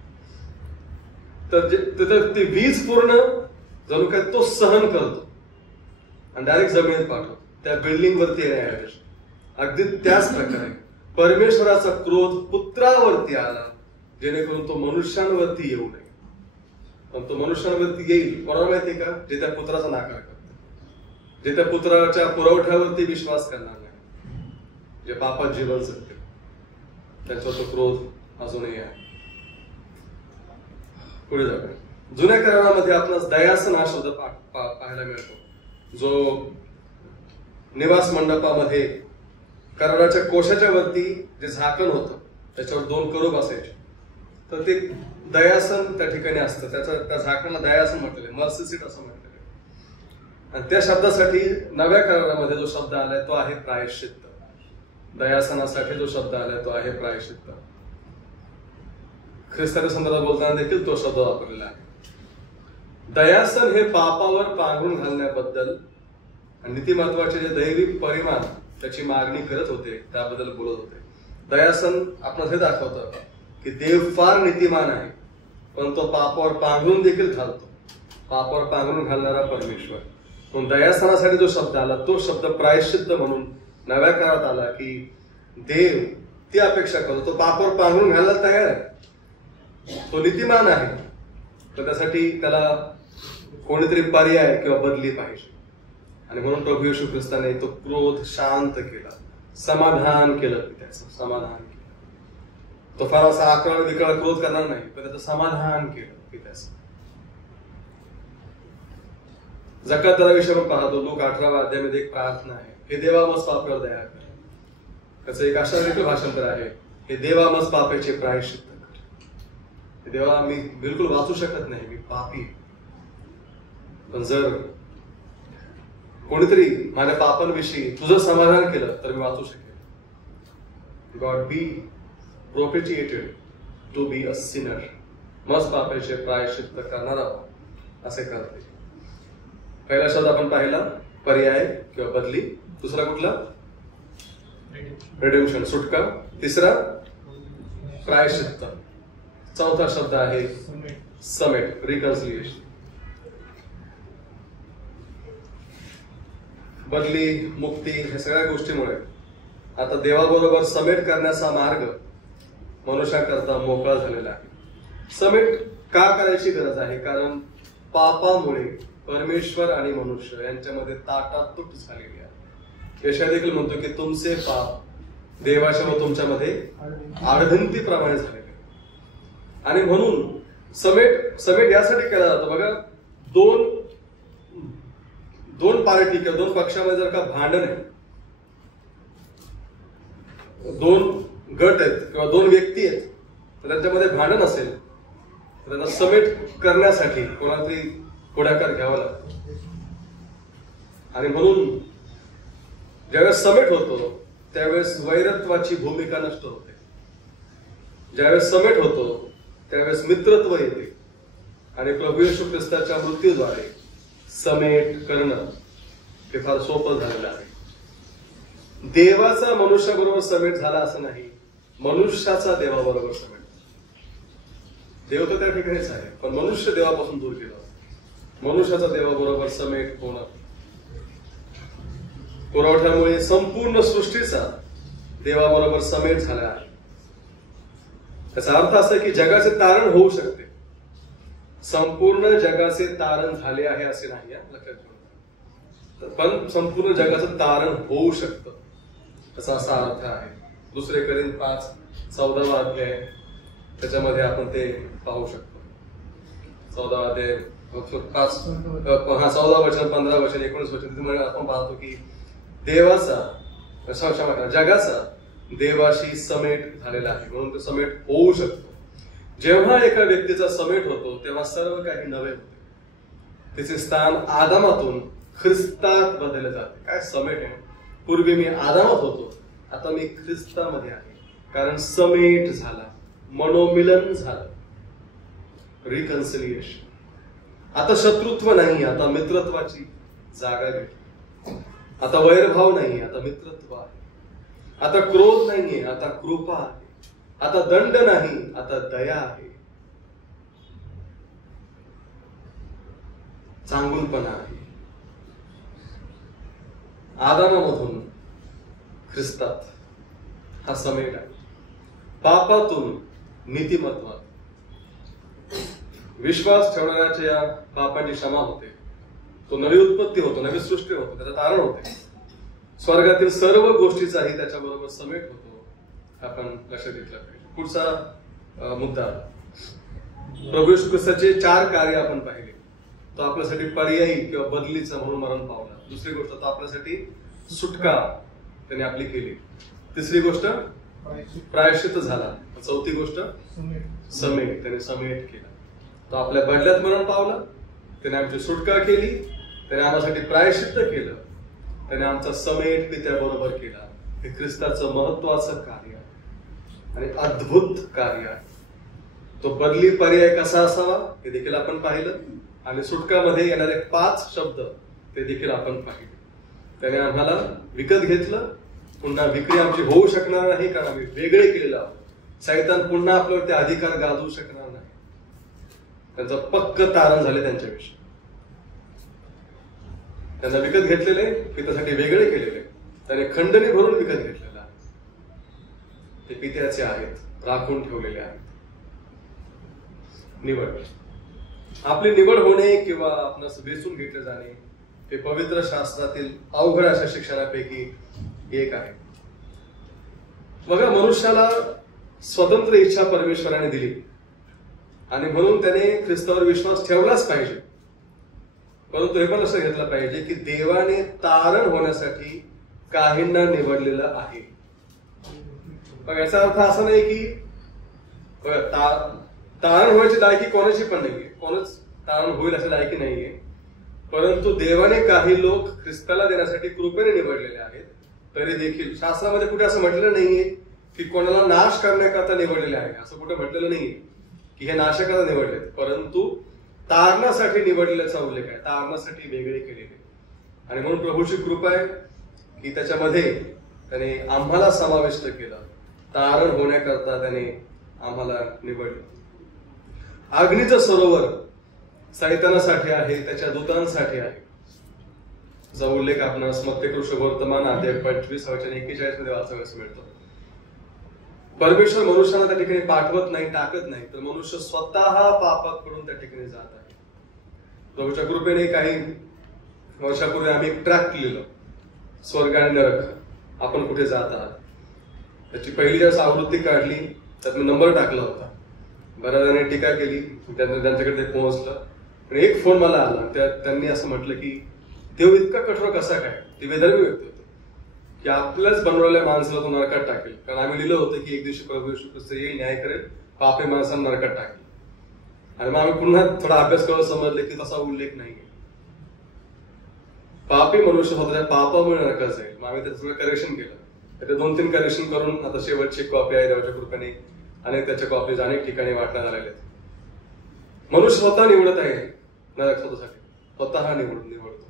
तर ती वीज पूर्ण जणू काय तो सहन करतो आणि डायरेक्ट जमिनीत पाठवतो, त्या बिल्डिंग वरती येण्याऐवजी. अगदी त्याच प्रकारे परमेश्वराचा क्रोध पुत्रावरती आला, जेणेकरून तो मनुष्यांवरती येऊ नये. पण तो मनुष्यांवरती येईल कोणाला माहितीये का? जे त्या पुत्राचा नाकार करतात, जे त्या पुत्राच्या पुरवठ्यावरती विश्वास करणार नाही, जे पापात जीवन जगते, त्यांचा तो क्रोध अजूनही आहे. पुढे जाऊया. जुन्या करारामध्ये आपणास दयासन हा शब्द पाहायला मिळतो, जो निवास मंडपामध्ये कराराच्या कोशाच्या वरती जे झाकण होतं त्याच्यावर 2 करूब असायचे, तर ते दयासन त्या ठिकाणी असतं. त्या झाकणाला दयासन म्हटलेलं, मर्सी सीट असं म्हटलेलं. आणि त्या शब्दासाठी नव्या करारामध्ये जो शब्द आलाय तो आहे प्रायश्चित्त. दयासनासाठी जो शब्द आलाय तो आहे प्रायश्चित्त. ख्रिस्ताच्या संदर्भात बोलताना देखील तो शब्द वापरलेला आहे. दयासन हे पापावर पांघरून घालण्याबद्दल आणि नीती महत्वाचे जे दैविक परिमाण त्याची मागणी करत होते त्याबद्दल बोलत होते. दयासन आपल्याला हे दाखवतं की देव फार नीतिमान आहे, पण तो पापावर पांघरून देखील घालतो. पापावर पांघरून घालणारा परमेश्वर. म्हणून दयासनासाठी जो शब्द आला तो शब्द प्रायश्चित्त म्हणून नव्या काळात आला, की देव ती अपेक्षा करतो, तो पापावर पांघरून घालायला तयार आहे, तो नीतिमान आहे, तर त्यासाठी त्याला कोणीतरी पर्याय किंवा बदली पाहिजे. आणि म्हणून प्रभू येशू ख्रिस्ताने तो क्रोध शांत केला, समाधान केलं, त्याचं समाधान केलं. तो फार असा आकळ विकळ क्रोध करणार नाही, पण त्याचं समाधान केलं की त्याचं. जकातदाराविषयी आपण पाहतो, लोक 18व्या अध्यायामध्ये एक प्रार्थना आहे, हे देवा मज पापावर दया कर. त्याचं एक अशा देखील भाषांतर आहे, हे देवा मज पापाचे प्रायश्चित्त कर. हे देवा मी बिलकुल वाचू शकत नाही, मी पापी, पण जर कोणीतरी माझ्या पापांविषयी तुझं समाधान केलं तर मी वाचू शकेल. God be propitiated to be a sinner. मज पापाचे प्रायश्चित्त करणारा असे करते. पहिला शब्द आपण पाहिला पर्याय किंवा बदली. दुसरा कुठला? रिडेम्पशन, सुटका. तिसरा प्रायश्चित्त. चौथा शब्द आहे समेट, रिकन्सिलिएशन. बदली, मुक्ती, हे सगळ्या गोष्टीमुळे आता देवाबरोबर समेट करण्याचा मार्ग मनुष्याकरता मोकळा झालेला आहे. समेट का करायची गरज आहे? कारण पापामुळे परमेश्वर आणि मनुष्य यांच्यामध्ये ताटातूट झालेली आहे. यशाया देखील म्हणतो की तुमचे पाप देवाच्या व तुमच्यामध्ये आडधंतीप्रमाणे झालेले. आणि म्हणून समेट यासाठी केला जातो बघा, दोन पार्टी किंवा 2 पक्षामध्ये जर का भांडण आहे, 2 गट आहेत किंवा 2 व्यक्ती आहेत, तर त्यांच्यामध्ये भांडण असेल तर त्यांना समेट करण्यासाठी कोणाला तरी पुढाकार घ्यावा लागतो. आणि म्हणून ज्यावेळेस समेट होतो त्यावेळेस वैरत्वाची भूमिका नष्ट होते. ज्यावेळेस समेट होतो त्यावेळेस मित्रत्व येते. आणि प्रभू येशू ख्रिस्ताच्या मृत्यूद्वारे समेट करणं हे फार सोपं झालेलं आहे. देवाचा मनुष्याबरोबर समेट झाला असं नाही, मनुष्याचा देवाबरोबर समेट. देव तर त्या ठिकाणीच आहे, पण मनुष्य देवापासून दूर गेला. मनुष्याचा देवाबरोबर समेट होणं, पुरवठ्यामुळे संपूर्ण सृष्टीचा देवाबरोबर समेट झाला आहे. त्याचा अर्थ असा की जगाचे तारण होऊ शकते, संपूर्ण जगाचे तारण झाले आहे असे नाही, लक्षात ठेवा. पण संपूर्ण जगाचं तारण होऊ शकतं असा अर्थ आहे. 2 कोरिंथ 5:14 अध्याय त्याच्यामध्ये आपण ते पाहू शकतो. 14 अध्याय 14 वचन, 15 वचन, 19 वचन तिथे आपण पाहतो की जगाचा देवाशी समेट झालेला आहे, म्हणून तो समेट होऊ शकतो. जेव्हा एका व्यक्तीचा समेट होतो तेव्हा सर्व काही नवे होते. तिचे स्थान आदामातून ख्रिस्तात बदलले जाते. काय समेट आहे? पूर्वी मी आदामात होतो, आता मी ख्रिस्तामध्ये आहे, कारण समेट झाला, मनोमिलन झालं, रिकन्सिलिएशन. आता शत्रुत्व नाही, आता मित्रत्वाची जागा घेतली. आता वैरभाव नाही, आता मित्रत्व आहे. आता क्रोध नाहीये, आता कृपा आहे. आता दंड नाही, आता दया आहे, चांगुलपणा आहे. आदामामधून ख्रिस्तात हा समेट आहे. पापातून नीतिमत्वात विश्वास ठेवणाऱ्याच्या पापाची क्षमा होते. तो नवी उत्पत्ती होतो, नवी सृष्टी होतो, त्याचं तारण होते. स्वर्गातील सर्व गोष्टीचाही त्याच्याबरोबर समेट होतो. आपण लक्षात घेतलं पाहिजे. पुढचा मुद्दा, प्रभू येशू ख्रिस्ताचे 4 कार्य आपण पाहिले. तो आपल्यासाठी पर्यायी किंवा बदलीचा म्हणून मरण पावला. दुसरी गोष्ट, तो आपल्यासाठी सुटका त्याने आपली केली. तिसरी गोष्ट, प्रायश्चित्त झाला. चौथी गोष्ट, समेट, त्याने समेट केला. तो आपल्या बदल्यात मरण पावला, त्याने आमची सुटका केली, त्याने आम्हासाठी प्रायश्चित्त केलं, त्याने आमचा समेट पित्याबरोबर केला. हे ख्रिस्ताचं महत्वाचं कार्य आहे आणि अद्भुत कार्य आहे. तो बदली पर्याय कसा असावा हे देखील आपण पाहिलं आणि सुटकामध्ये येणारे 5 शब्द ते देखील आपण पाहिले. त्याने आम्हाला विकत घेतलं. पुन्हा विक्री आमची होऊ शकणार नाही, कारण आम्ही वेगळे केलेलं आहोत. सैतान पुन्हा आपल्यावर ते अधिकार गाजवू शकणार नाही. त्यांचं पक्क तारण झाले त्यांच्याविषयी. त्यांना विकत घेतलेले, पित्यासाठी वेगळे केलेले, त्याने खंडणी भरून विकत घेतलेला आहे. ते पित्याचे आहेत, राखून ठेवलेले आहेत. निवड, आपली निवड होणे किंवा आपणास वेचून घेतले जाणे हे पवित्र शास्त्रातील अवघड अशा शिक्षणापैकी एक आहे. बघा, मनुष्याला स्वतंत्र इच्छा परमेश्वराने दिली आणि म्हणून त्याने ख्रिस्तावर विश्वास ठेवलाच पाहिजे. परंतु हे पण लक्षात घेतलं पाहिजे की देवाने तारण होण्यासाठी काहींना निवडलेलं आहे. मग याचा अर्थ असा नाही की तारण होण्याची लायकी कोणाची पण नाहीये, कोणच तारण होईल अशी लायकी नाहीये. परंतु देवाने काही लोक ख्रिस्ताला देण्यासाठी कृपेने निवडलेले आहेत. तरी देखील शास्त्रामध्ये कुठे असं म्हटलेलं नाहीये की कोणाला नाश करण्याकरता निवडलेले आहे, असं कुठे म्हटलेलं नाहीये की हे नाशकाला निवडले. परंतु तारणासाठी निवडलेल्याचा उल्लेख आहे, तारणासाठी वेगळे केलेले. आणि म्हणून प्रभूची कृपा आहे की त्याच्यामध्ये त्याने आम्हाला समाविष्ट केलं. तारण होण्याकरता त्याने आम्हाला निवडलं. अग्नीचं सरोवर सैतानासाठी आहे, त्याच्या दूतांसाठी आहे. जो उल्लेख आपणास मत्तेकृ शुभवर्तमान अध्याय 25 वचन 41 मध्ये वाचावयास मिळतो. परमेश्वर मनुष्याला त्या ठिकाणी पाठवत नाही, टाकत नाही, तर मनुष्य स्वतः पापाकडून त्या ठिकाणी जात आहे. प्रभूच्या कृपेने काही वर्षापूर्वी आम्ही एक ट्रॅक लिहिलं, स्वर्ग आणि नरक, आपण कुठे जात आहात. त्याची पहिली ज्यावेळेस आवृत्ती काढली त्यात मी नंबर टाकला होता. बऱ्याच जणांनी टीका केली, त्यांच्याकडे ते पोहोचलं. पण एक फोन मला आला, त्यांनी असं म्हटलं की देव इतका कठोर कसा काय. ते विदर्भी व्यक्ती होते की आपल्याच बनवलेल्या माणसाला तो नरकात टाकेल. कारण आम्ही लिहिलं होतं की एक दिवशी प्रभू येशू ख्रिस्त येईल, न्याय करेल, पापी माणसांना नरकात टाकेल. आणि मग आम्ही पुन्हा थोडा अभ्यास करून समजले की तसा उल्लेख नाहीये. पापी मनुष्य स्वतःच्या पापामुळे नरकात जाईल. मग आम्ही त्याचं करेक्शन केलं. ते 2-3 करेक्शन करून आता शेवटची कॉपी आहे देवाच्या कृपेने, आणि त्याच्या कॉपीज अनेक ठिकाणी वाटण्यात आलेल्या आहेत. मनुष्य स्वतः निवडत आहे नरक, स्वतःसाठी स्वतः निवडतो.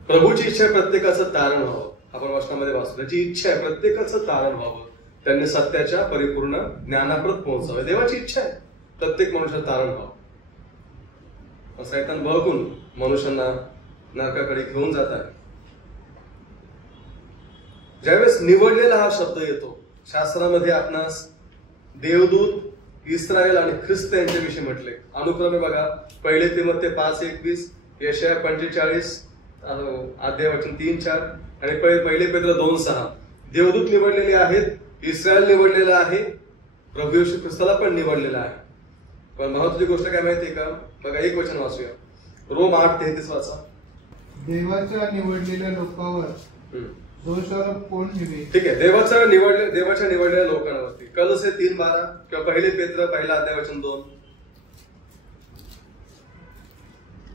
प्रभूची इच्छा आहे प्रत्येकाचं तारण व्हावं. आपण वचनामध्ये वाचतो, त्याची इच्छा आहे प्रत्येकाचं तारण व्हावं, त्यांनी सत्याच्या परिपूर्ण ज्ञानाप्रत पोहोचावे. देवाची इच्छा आहे प्रत्येक मनुष्याचं तारण व्हावं. सैतान बळकून मनुष्यांना नरकाकडे घेऊन जात आहे. ज्यावेळेस निवडलेला हा शब्द येतो शास्त्रामध्ये, आपणास देवदूत इस्रायल आणि ख्रिस्त यांच्याविषयी म्हटले. अनुक्रमे बघा, 1 तिमोथेय 5:21, यशाया 45 अध्याय वचन 3-4 आणि 1 पेत्र 2:6. देवदूत निवडलेले आहेत, इस्रायल निवडलेला आहे, प्रभू येशू ख्रिस्ताला पण निवडलेला आहे. पण महत्वाची गोष्ट काय माहितीये का? बघा, एक वचन वाचूया, रोम 8:33 वाचा. देवाच्या निवडलेल्या लोकांवर दोषारोप कोण ठेवे? ठीक आहे, देवाच्या निवडलेल्या लोकांवरती. कलोसे 3:12 किंवा 1 पेत्र 1 अध्याय वचन 2.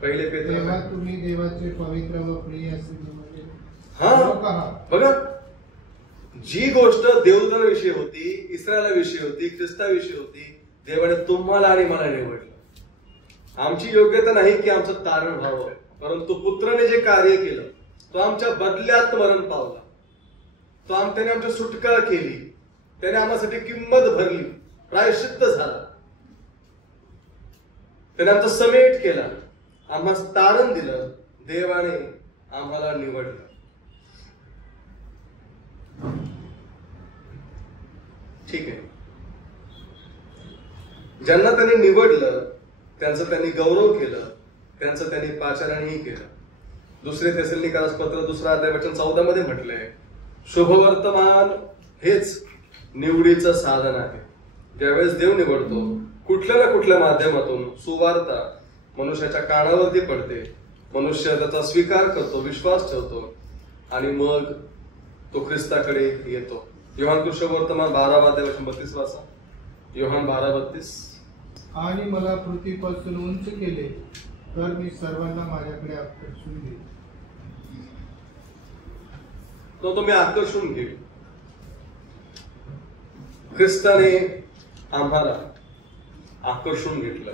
1 पेत्र. तेव्हा तुम्ही देवाचे पवित्र व प्रिय असे निवडलेले लोक आहात. बघा, जी गोष्ट देवदूतांविषयी होती, इस्रायलाविषयी होती, ख्रिस्ताविषयी होती, देवाने तुम्हाला आणि मला निवडलं. आमची योग्यता नाही की आमचं तारण व्हावं, परंतु पुत्राने जे कार्य केलं, तो आमच्या बदल्यात मरण पावला, त्याने आमची सुटका केली, त्याने आम्हासाठी किंमत भरली, प्रायश्चित्त झाला, त्याने आमचा समेट केला, आम्हाला तारण दिलं, देवाने आम्हाला निवडलं. ठीक आहे, ज्यांना त्यांनी निवडलं त्यांचं त्यांनी गौरव केलं, त्यांचं त्यांनी पाचारणही केलं. 2 थेसलोनिकस पत्र 2 अध्याय वचन 14 मध्ये म्हटलंय, शुभवर्तमान हेच निवडीचं साधन आहे. ज्यावेळेस देव निवडतो, कुठल्या ना कुठल्या माध्यमातून सुवार्ता मनुष्याच्या कानावरती पडते, मनुष्य त्याचा स्वीकार करतो, विश्वास ठेवतो आणि मग तो ख्रिस्ताकडे येतो. योहान शुभवर्तमान 12 अध्याय वचन 32 वाचा. योहान 12:32. आणि मला पृथ्वीपासून उंच केले तर मी सर्वांना माझ्याकडे आकर्षून घेईन. तो तुम्ही आकर्षून घेईल. ख्रिस्ताने आम्हाला आकर्षून घेतलं,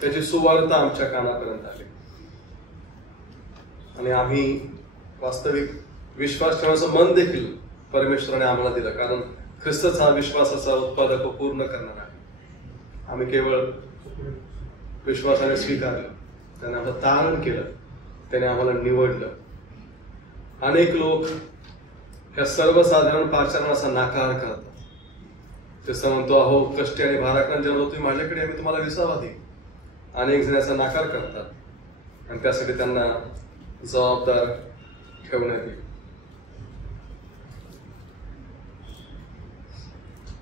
त्याची सुवार्ता आमच्या कानापर्यंत आली आणि आम्ही वास्तविक विश्वास ठेवण्याचं मन देखील परमेश्वराने आम्हाला दिलं, कारण ख्रिस्तच हा विश्वासाचा उत्पादक व पूर्ण करणार आहे. आम्ही केवळ विश्वासाने स्वीकारलं, त्याने आम्हाला तारण केलं, त्याने आम्हाला निवडलं. अनेक लोक ह्या सर्वसाधारण पाचारणाचा नाकार करतात. ते म्हणतो, अहो कष्टी आणि भाराक्रांत जन तुम्ही माझ्याकडे, आम्ही तुम्हाला विसावा देईन. अनेक जण याचा नाकार करतात आणि त्यासाठी त्यांना जबाबदार ठेवण्यात येईल.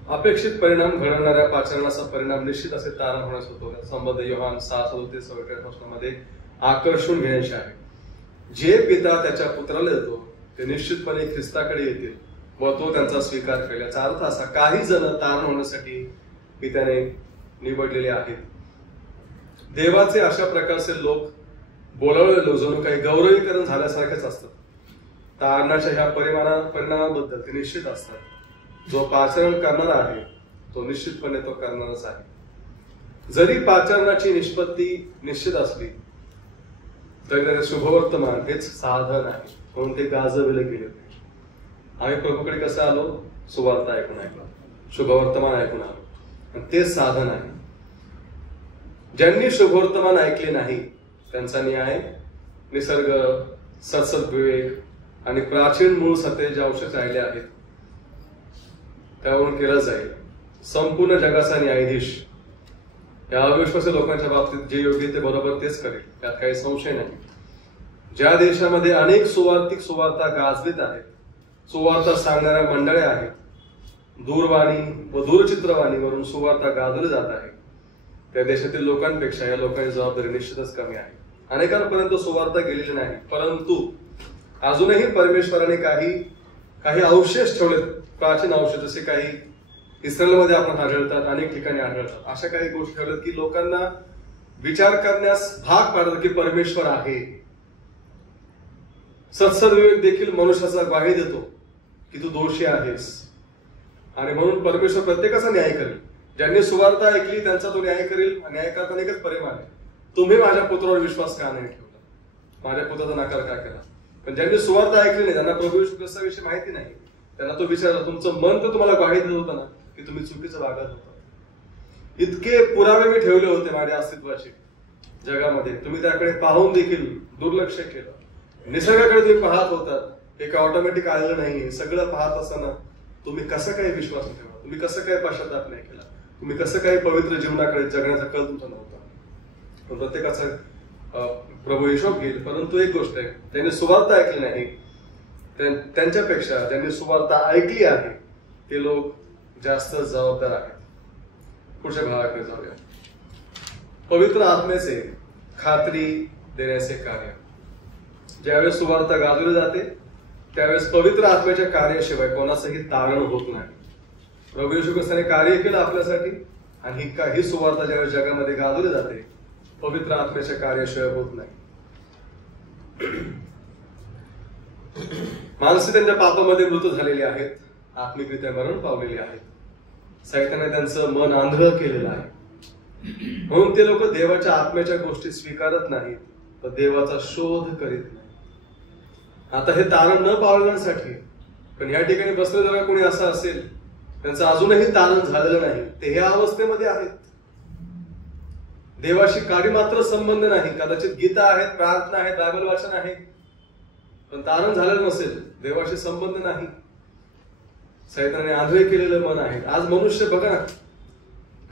अपेक्षित परिणाम घडवणाऱ्या पाचारणाचा परिणाम निश्चित असे तारण होण्यास होतो. संबंध योहान 6:37 आकर्षून घेण्याचे आहे. जे पिता त्याच्या पुत्राला देतो ते निश्चितपणे ख्रिस्ताकडे येतील व तो त्यांचा स्वीकार करेल. याचा अर्थ असा, काही जण तारण होण्यासाठी पित्याने निवडलेले आहेत. देवाचे अशा प्रकारचे लोक बोलावलेले लोक जणू काही गौरवीकरण झाल्यासारखेच असतात. तारणाच्या ह्या परिणामाबद्दल ते निश्चित असतात. जो पाचारण करणारा आहे तो निश्चितपणे तो करणारच आहे. जरी पाचारणाची निष्पत्ती निश्चित असली तरी शुभवर्तमान हेच साधन आहे, म्हणून ते गाजविले गेले. आम्ही प्रभूकडे कसं आलो? सुवार्ता ऐकून आलो, शुभवर्तमान ऐकून आलो, आणि तेच साधन आहे. ज्यांनी शुभवर्तमान ऐकले नाही त्यांचा न्याय निसर्ग, सत्सद्विवेक आणि प्राचीन मूळ सत्य जे अवशेष राहिले आहेत त्यावरून केला जाईल. संपूर्ण जगाचा न्यायाधीश या अविश्वासी लोकांच्या बाबतीत जे योग्य ते बरोबर तेच करेल, त्यात काही संशय नाही. ज्या देशामध्ये अनेक सुवार्ता गाजवीत आहेत, सुवार्ता सांगणाऱ्या मंडळ्या आहेत, दूरवाणी व दूरचित्रवाणीवरून सुवार्ता गाजवली जात आहे, त्या देशातील लोकांपेक्षा या लोकांची जबाबदारी निश्चितच कमी आहे. अनेकांपर्यंत सुवार्ता गेलेली नाही, परंतु अजूनही परमेश्वराने काही अवशेष ठेवलेत, प्राचीन अवशेष, जसे काही इस्रायलमध्ये आपण आढळतात, अनेक ठिकाणी आढळतात. अशा काही गोष्टी ठेवल्यात की लोकांना विचार करण्यास भाग पाडतात की परमेश्वर आहे. सत्सद्विवेक देखील मनुष्याचा ग्वाही देतो की तू दोषी आहेस, आणि म्हणून परमेश्वर प्रत्येकाचा न्याय करेल. ज्यांनी सुवार्ता ऐकली त्यांचा तो न्याय करेल. न्याय करताना एकच परिमाण आहे, तुम्ही माझ्या पुत्रावर विश्वास का नाही ठेवला, माझ्या पुत्राचा नकार का केला. पण ज्यांनी सुवार्ता ऐकली नाही, ज्यांना प्रभू येशू ख्रिस्ताविषयी माहिती नाही, त्यांना तो विचारला, तुमचं मन तर तुम्हाला ग्वाही देत होतं ना की तुम्ही चुकीचं वागत होता. इतके पुरावे मी ठेवले होते माझ्या अस्तित्वाचे जगामध्ये, तुम्ही त्याकडे पाहून देखील दुर्लक्ष केलं. निसर्गाकडे तुम्ही पाहत होतात, हे काय ऑटोमॅटिक आलेलं नाही. सगळं पाहत असताना तुम्ही कसं काय विश्वास ठेवला, तुम्ही कसं काय पश्चाताप नाही केला. तुम्ही कसं काही पवित्र जीवनाकडे जगण्याचा कल तुमचा नव्हता. पण प्रत्येकाचा प्रभू हिशोब घेईल. परंतु एक गोष्ट आहे, त्यांनी सुवार्ता ऐकली नाही, त्यांच्यापेक्षा ज्यांनी सुवार्ता ऐकली आहे ते लोक जास्त जबाबदार आहेत. पुढच्या भागाकडे जाऊया. पवित्र आत्म्याचे खात्री देण्याचे कार्य. ज्यावेळेस सुवार्ता गाजवली जाते त्यावेळेस पवित्र आत्म्याच्या कार्याशिवाय कोणाचंही तारण होत नाही. प्रभू येशू ख्रिस्ताने कार्य केलं आपल्यासाठी आणि ही सुवार्ता ज्यावेळेस जगामध्ये गाजवली जाते पवित्र आत्म्याच्या कार्याशिवाय होत नाही. माणसे त्यांच्या पापामध्ये मृत झालेली आहेत, आत्मिकरित्या मरण पावलेली आहेत. सैताने त्यांचं मन आंधळ केलेलं आहे. म्हणून ते लोक देवाच्या आत्म्याच्या गोष्टी स्वीकारत नाहीत, तर देवाचा शोध करीत नाही. आता हे तारण न पाळण्यासाठी, पण या ठिकाणी बसलेलं जरा कोणी असं असेल त्यांचं अजूनही तारण झालेलं नाही, ते ह्या अवस्थेमध्ये आहेत. देवाशी काही मात्र संबंध नाही. कदाचित गीता आहेत, प्रार्थना आहेत, बायबल वाचन आहे, पण तारण झालेलं नसेल, देवाशी संबंध नाही. सैतानाने आंधळे केलेलं मन आहे. आज मनुष्य बघा ना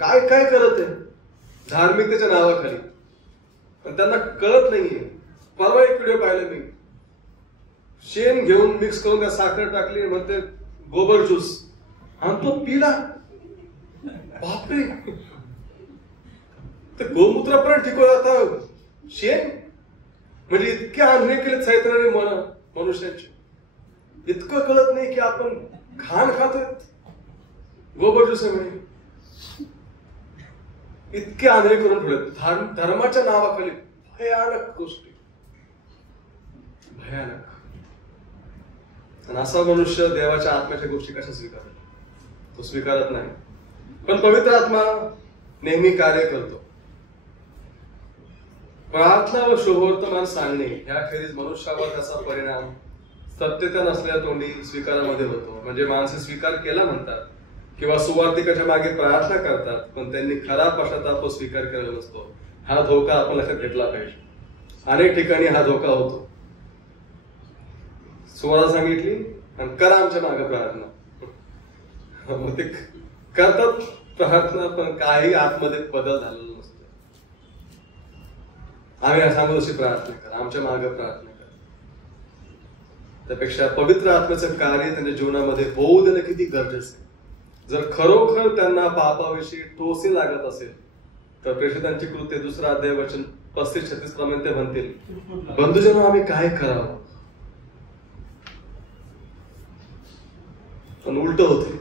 काय काय करत आहे धार्मिकतेच्या नावाखाली, पण त्यांना कळत नाहीये. परवा एक व्हिडिओ पाहिला मी, शेण घेऊन मिक्स करून त्या साखर टाकली, म्हणते गोबर ज्यूस, आणि तो पिला. बापरे, ते गोमूत्रापर्यंत टिकवलं आता शेण. म्हणजे इतके आंधळे केले सैतानाने मन मनुष्याचे. इतकं कळत नाही की आपण घाण खातोय. गोबर ज्यूस म्हणे इतके आंधळे करून ठेवले धर्माच्या नावाखाली. भयानक गोष्टी, भयानक. आणि असा मनुष्य देवाच्या आत्म्याच्या गोष्टी कशा स्वीकारतो? तो स्वीकारत नाही. पण पवित्र आत्मा नेहमी कार्य करतो. प्रार्थना व शुभवर्तमान सांगणे याखेरीज मनुष्यावर त्याचा परिणाम सत्यता नसल्या तोंडी स्वीकारामध्ये होतो. म्हणजे माणसे स्वीकार केला म्हणतात किंवा सुवार्तिकाच्या मागे प्रार्थना करतात, पण त्यांनी खरा पश्चाताप स्वीकार केलेला नसतो. हा धोका आपण लक्षात घेतला पाहिजे. अनेक ठिकाणी हा धोका होतो. सुवार्ता सांगितली आणि करा आमच्या मागे प्रार्थना, मग ते करतात प्रार्थना, पण काही आतमध्ये बदल झालेला नसतो. आम्ही सांगू अशी प्रार्थना करा, आमच्या मागे प्रार्थना करा. त्यापेक्षा पवित्र आत्म्याचं कार्य त्यांच्या जीवनामध्ये होऊ देणं किती गरजेचं आहे. जर खरोखर त्यांना पापाविषयी टोसी लागत असेल तर प्रेषितांची कृत्ये 2 अध्याय वचन 35-36 प्रमाणे ते म्हणतील, बंधुजनो आम्ही काय करावं? पण उलट होते.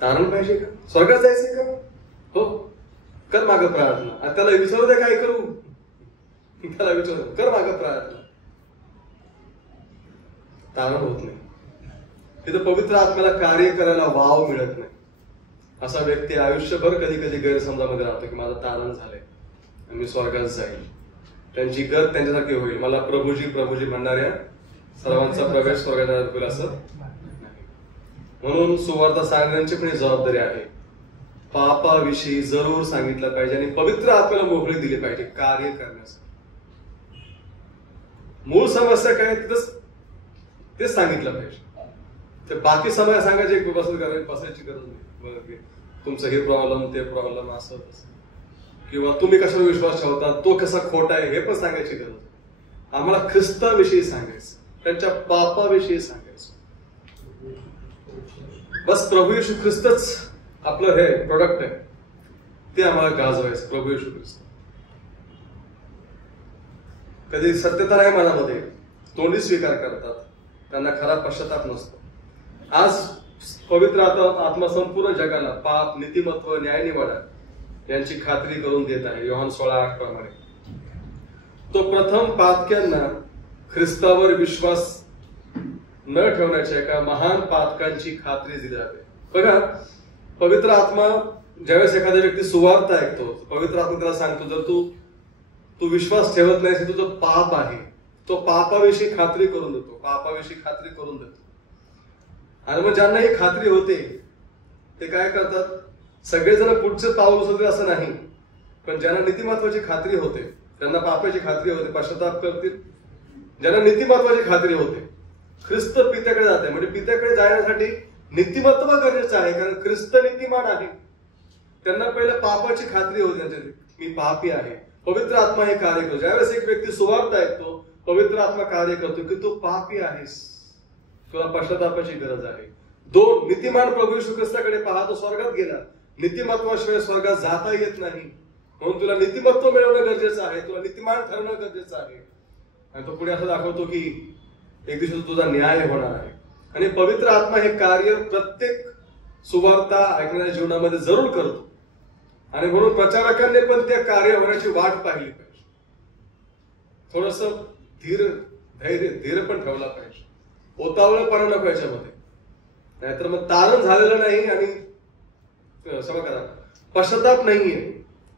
तारण पाहिजे का? स्वर्गात जायचंय का? हो, कर माग प्रार्थना. त्याला विचारू दे काय करू, त्याला विचारू कर माग प्रार्थना. तारण होत नाही. तिथं पवित्र आत्म्याला कार्य करायला वाव मिळत नाही. असा व्यक्ती आयुष्यभर कधी कधी गैरसमजामध्ये राहतो की माझं तारण झालंय आणि मी स्वर्गात जाईल, त्यांची गत त्यांच्यासारखी होईल. मला प्रभूजी प्रभूजी म्हणणाऱ्या सर्वांचा प्रवेश स्वर्गात होईल असं नाही. म्हणून सुवार्ता सांगण्याची पण जबाबदारी आहे. पापाविषयी जरूर सांगितलं पाहिजे आणि पवित्र आत्म्याला मोकळी दिली पाहिजे कार्य करण्यासाठी. मूळ समस्या काय तेच सांगितलं पाहिजे. ते बाकी समस्या सांगायची पसरायची गरज नाही. तुमचं हे प्रॉब्लेम ते प्रॉब्लेम असं किंवा तुम्ही कशावर विश्वास ठेवता, तो कसा खोटा आहे हे पण सांगायची गरज. आम्हाला ख्रिस्ताविषयी सांगायचं, त्यांच्या पापाविषयी सांगायचं. बस प्रभू येशू ख्रिस्तच आपलं हे प्रोडक्ट आहे, ते आम्हाला गाजवायचं. प्रभू येशू ख्रिस्त. कधी सत्यता नाही मनामध्ये, तोंडी स्वीकार करतात, त्यांना खरा पश्चाताप नसतो. आज पवित्र आत्मा संपूर्ण जगाला पाप, नीतिमत्व, न्यायनिवाडा यांची खात्री करून देत आहे. योहान 16:8 प्रमाणे तो प्रथम पातक्यांना ख्रिस्तावर विश्वास न ठेवण्याच्या एका महान पातकांची खात्री दिली जाते. बघा, पवित्र आत्मा ज्यावेळेस एखादा व्यक्ती सुवार्ता ऐकतो, पवित्र आत्मा त्याला सांगतो, जर तू विश्वास ठेवत नाहीस, तुझं पाप आहे. तो पापाविषयी खात्री करून देतो, पापाविषयी खात्री करून देतो. आणि मग ज्यांना ही खात्री होते ते काय करतात? सगळेजण पुढचे पाऊल उचलतील असं नाही, पण ज्यांना नीतिमत्वाची खात्री होते, त्यांना पापाची खात्री होते, पश्चाताप करतील. ज्यांना नीतिमत्वाची खात्री होते, ख्रिस्त पित्याकडे जाते. म्हणजे पित्याकडे जाण्यासाठी नीतिमत्व गरजेचं आहे, कारण ख्रिस्त नीतिमान आहे. त्यांना पहिलं पापाची खात्री होती त्यांच्यात, मी पापी आहे. पवित्र आत्मा हे कार्य करतो. ज्यावेळेस एक व्यक्ती सुवार्ता ऐकतो, पवित्र आत्मा कार्य करतो की तू पापी आहेस, तुला पश्चातापाची गरज आहे. 2, नीतिमान प्रभू येशू ख्रिस्ताकडे पहा, तो स्वर्गात गेला. नीतिमत्वाशिवाय स्वर्गात जाता येत नाही. म्हणून तुला नीतिमत्व मिळवणं गरजेचं आहे, तुला नीतिमान ठरणं गरजेचं आहे. आणि तो पुढे असं दाखवतो की एक दिवशी तुझा न्याय होणार आहे. आणि पवित्र आत्मा हे कार्य प्रत्येक सुवार्ता ऐकण्याच्या जीवनामध्ये जरूर करतो. आणि म्हणून प्रचारकांनी पण त्या कार्य होण्याची वाट पाहिली पाहिजे. थोडस धैर्य पण ठेवला पाहिजे. ओतावळपणा नको याच्यामध्ये, नाहीतर मग तारण झालेलं नाही आणि सभा करा पश्चाताप नाहीये,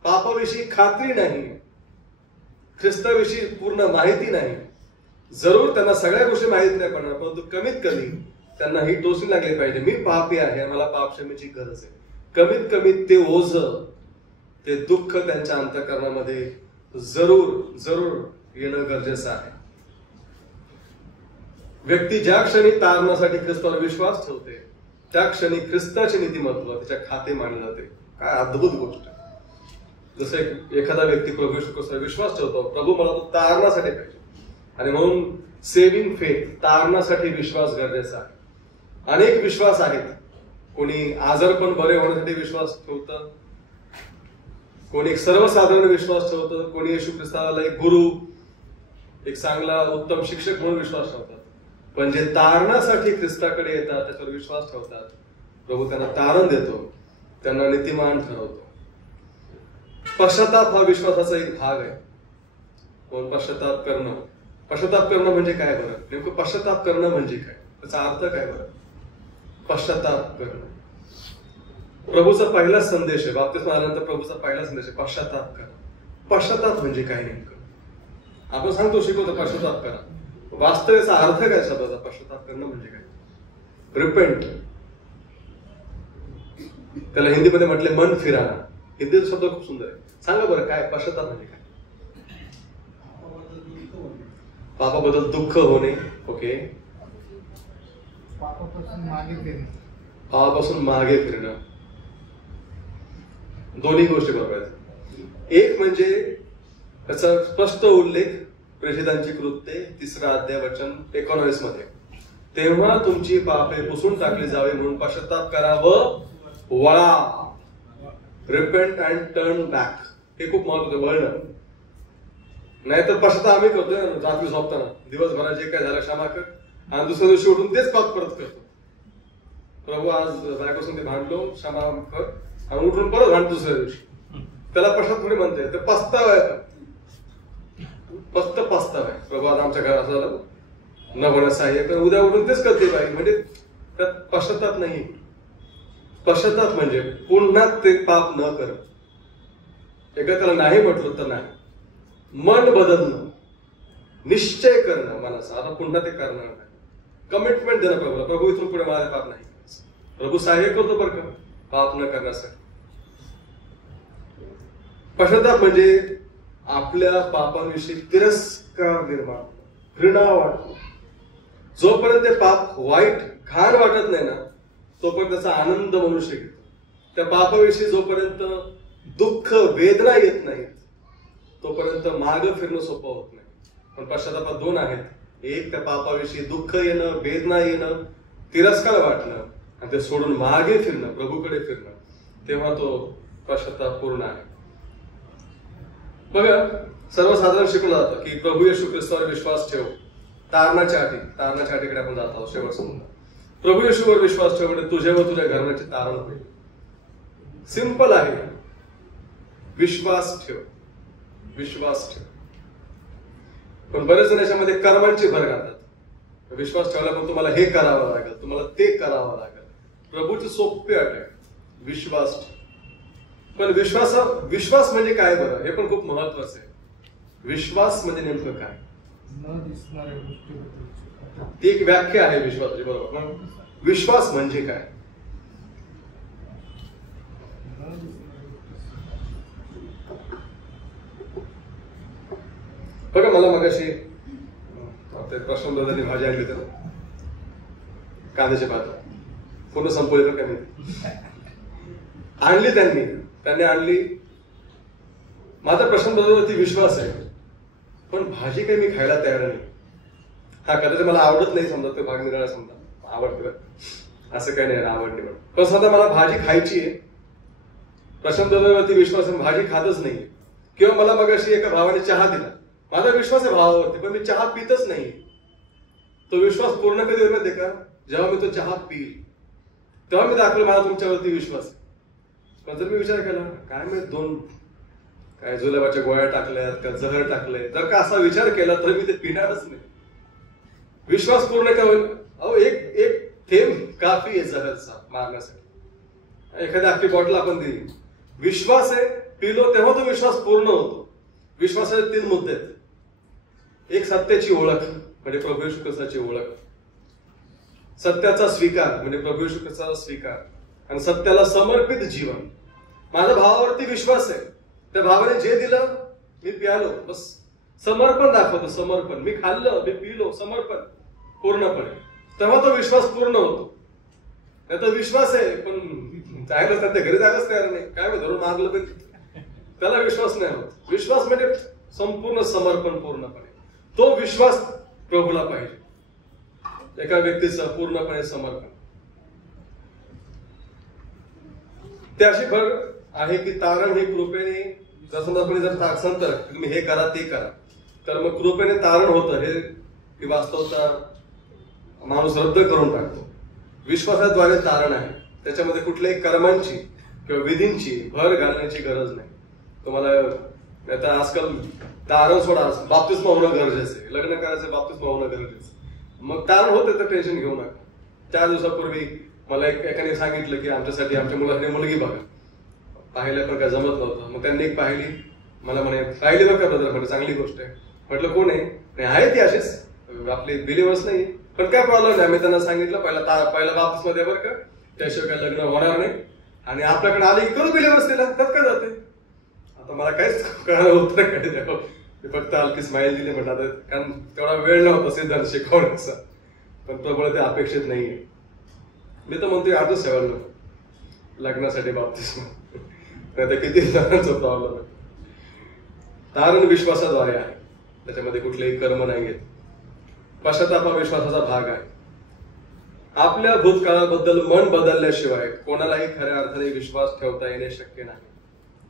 पापाविषयी खात्री नाहीये, ख्रिस्ताविषयी पूर्ण माहिती नाही. जरूर त्यांना सगळ्या गोष्टी माहित नाही पडणार, परंतु कमीत कमी त्यांना ही टोचणी लागली पाहिजे, मी पापी आहे, मला पापक्षमेची गरज आहे. कमीत कमी ते ओझ, ते दुःख त्यांच्या अंतःकरणामध्ये जरूर येणं गरजेचं आहे. व्यक्ती ज्या क्षणी तारणासाठी ख्रिस्तावर विश्वास ठेवते, त्या क्षणी ख्रिस्ताचे नीतिमत्व त्याच्या खाते मानले जाते. काय अद्भुत गोष्ट आहे. जसं एखादा व्यक्ती प्रभू येशू ख्रिस्तावर विश्वास ठेवतो, प्रभू मला तो तारणासाठी पाहिजे, आणि म्हणून सेव्हिंग फेथ, तारणासाठी विश्वास गरजेचा आहे. अनेक विश्वास आहेत. कोणी आजारपण बरे होण्यासाठी विश्वास ठेवतं, कोणी एक सर्वसाधारण विश्वास ठेवतं, कोणी येशू ख्रिस्ताला एक गुरु, एक चांगला उत्तम शिक्षक म्हणून विश्वास ठेवतात. पण जे तारणासाठी ख्रिस्ताकडे येतात, त्याच्यावर विश्वास ठेवतात, प्रभू त्यांना तारण देतो, त्यांना नीतिमान ठरवतो. पश्चाताप हा विश्वासाचा एक भाग आहे. म्हणून पश्चाताप करणं म्हणजे काय बरं? नेमकं पश्चाताप करणं म्हणजे काय, त्याचा अर्थ काय बरं? पश्चाताप करणं प्रभूचा पहिलाच संदेश आहे. बाप्तिस्मा आल्यानंतर प्रभूचा पहिला संदेश आहे, पश्चाताप करा. पश्चाताप म्हणजे काय नेमकं? आपण सांगतो, शिकवतो पश्चाताप करा. वास्तवाचा अर्थ काय शब्दाचा? पश्चाताप करणं म्हणजे काय? रिपेंट. त्याला हिंदीमध्ये म्हटले मन फिराना. हिंदीचा शब्द खूप सुंदर आहे. सांगा बरं, काय पश्चाताप म्हणजे काय? पापाबद्दल दुःख होणे. ओके. पापापासून मागे फिरणं. दोन्ही गोष्टी बरोबर आहेत. एक म्हणजे त्याचा स्पष्ट उल्लेख प्रेषितांची कृत्ये 3 अध्याय वचन 19 मध्ये, तेव्हा तुमची पापे पुसून टाकली जावी म्हणून पश्चाताप करा व वळा. Repent and turn back. हे खूप महत्वाचं वळणं. नाहीतर पश्चाताप आम्ही करतोय रात्री झोपताना, दिवसभरात जे काय झालं क्षमा कर, आणि दुसऱ्या दिवशी उठून तेच पाप परत करतो. प्रभू आज बायकोसून ते भांडलो, क्षमा कर, आणि उठून परत भांड दुसऱ्या दिवशी. त्याला पश्चाताप थोडी म्हणते, ते पस्ताव आहे. फक्त पस्ताव आहे. प्रभू आज आमच्या घरात झालं न होण्यास सहाय्य कर, उद्या उठून तेच करते बाई. म्हणजे त्यात पश्चाताप नाही. पश्चाताप म्हणजे पुन्हा ते पाप न कर. एकदा त्याला नाही म्हटलं तर नाही. मन बदलणं, निश्चय करणं मनाचा, आता पुन्हा ते करणार नाही. कमिटमेंट देणं प्रभूला, प्रभू इथून पुढे माझे पाप नाही. प्रभू सहाय्य करतो बरं का पाप न करण्यासाठी. पश्चाताप म्हणजे आपल्या पापांविषयी तिरस्कार निर्माण, घृणा वाटतो. जोपर्यंत ते पाप वाईट घाण वाटत नाही ना, तोपर्यंत त्याचा आनंद मनुष्य घेतो. त्या पापाविषयी जोपर्यंत दुःख वेदना येत नाहीत, तोपर्यंत माग फिरणं सोपं होत नाही. पण पश्चातापात 2 आहेत. एक, त्या पापाविषयी दुःख येणं, वेदना येणं, तिरस्कार वाटणं, आणि ते सोडून मागे फिरणं, प्रभूकडे फिरणं. तेव्हा तो पश्चाताप पूर्ण आहे. बघा, सर्वसाधारण शिकवलं जातं की प्रभू येशू ख्रिस्तावर विश्वास ठेव. तारणाच्या अटीकडे आपण जात आहोत. शेवट समजा प्रभू येशूवर विश्वास ठेव म्हणजे तुझे व तुझ्या घराण्याचे तारण होईल. सिंपल आहे. विश्वास ठेव. पण बरेच जण याच्यामध्ये कर्मांची भर घालतात. विश्वास ठेवला पण तुम्हाला हे करावं लागेल, तुम्हाला ते करावं लागेल. प्रभूची सोपी अट आहे, विश्वास ठेव. पण विश्वास म्हणजे काय बरं, हे पण खूप महत्वाचं आहे. विश्वास म्हणजे नेमकं काय? न दिसणाऱ्या गोष्टी. ती एक व्याख्या आहे विश्वासाची, बरोबर. विश्वास म्हणजे काय? बघा, मला मगाशी प्रश्न बदलली भाजी आणली तर कांद्याचे पात पूर्ण संपवले तर काय आणली त्यांनी, त्यांनी आणली. माझा प्रशांतबद्दल विश्वास आहे, पण भाजी काही मी खायला तयार नाही. हा कदाचित मला आवडत नाही, समजा ते भाग निराळा समजा आवडतं, असं काही नाही आवडली म्हणून. पण समजा मला भाजी खायची आहे, प्रशांतबद्दलवरती विश्वास आहे, भाजी खातच नाही. किंवा मला मग अशी एका भावाने चहा दिला, माझा विश्वास आहे भावावरती, पण मी चहा पितच नाही. तो विश्वास पूर्ण कधी होईल का, जेव्हा मी तो चहा पिईल तेव्हा मी दाखवलं मला तुमच्यावरती विश्वास आहे. पण जर मी विचार केला काय मी 2 काय जुलाबाच्या गोळ्या टाकल्यात का जहर टाकलंय, जर का असा विचार केला तर मी ते पिणारच नाही. विश्वास पूर्ण का होईल? अहो एक थेंब काफी आहे जहरचा मारण्यासाठी. एखादी अख्खी बॉटल आपण दिली, विश्वास आहे, पिलो तेव्हा तो विश्वास पूर्ण होतो. विश्वासाचे 3 मुद्दे आहेत. एक सत्याची ओळख म्हणजे प्रभू येशू ख्रिस्ताची ओळख, सत्याचा स्वीकार म्हणजे प्रभू येशू ख्रिस्ताचा स्वीकार, आणि सत्याला समर्पित जीवन. माझ्या भावावरती विश्वास आहे, त्या भावाने जे दिलं मी प्यालो, बस समर्पण दाखवतो. समर्पण, मी खाल्लं, मी पिलो, समर्पण पूर्णपणे, तेव्हा तो विश्वास पूर्ण होतो. त्याचा विश्वास आहे पण जायला सध्या घरी जायलाच तयार नाही, काय मी धरून मागलं पण त्याला विश्वास नाही होत. विश्वास म्हणजे संपूर्ण समर्पण पूर्णपणे. तो विश्वास प्रभूला पाहिजे, एका व्यक्तीचं पूर्णपणे समर्पण. ते अशी भर आहे की तारण हे कृपेने, जर समजा कोणी जर सांगतं तर तुम्ही हे करा ते करा, तर मग कृपेने तारण होतं हे वास्तवता माणूस रद्द करून टाकतो. विश्वासाद्वारे तारण आहे, त्याच्यामध्ये कुठल्याही कर्मांची किंवा विधींची भर घालण्याची गरज नाही. तुम्हाला आता आजकाल तारण सोडा, बाप्तिस्मा होणं गरजेचं आहे, लग्न करायचं बाप्तिस्मा होणं गरजेचं. मग तारण होते तर टेन्शन घेऊ नका. 4 दिवसापूर्वी मला एकाने सांगितलं की आमच्यासाठी आमच्या मुलाने मुलगी बघा. पाहिलं पण काय जमत नव्हतं. मग त्यांनी एक पाहिली, मला म्हणे पाहिली बघा ब्रदर, म्हणजे चांगली गोष्ट आहे. म्हटलं कोण आहे? नाही आहे ती अशीच आपली बिलीवर्स नाही, पण काय प्रॉब्लेम नाही. मी त्यांना सांगितलं पहिला बाप्तिस्मा द्या बरं का, त्याशिवाय काय लग्न होणार नाही, आणि आपल्याकडे आले की करू बिलीवर्स दिला त्यात काय जाते. आता मला काहीच कळालं उत्तर काय द्यावं, फक्त हलकी स्माईल दिली म्हणतात, कारण तेवढा वेळ नव्हता सिद्धांत शिकवण्याचा. पण प्रबळ ते अपेक्षित नाहीये. मी तर म्हणतोय आजच सेवांना लग्नासाठी बाप्तिस्मा, नाही तर किती जणांचा प्रॉब्लेम आहे. तारण विश्वासाद्वारे आहे, त्याच्यामध्ये कुठलेही कर्म नाही घेत. पश्चाताप हा विश्वासाचा भाग आहे. आपल्या भूतकाळाबद्दल मन बदलल्याशिवाय कोणालाही खऱ्या अर्थाने विश्वास ठेवता येणे शक्य नाही.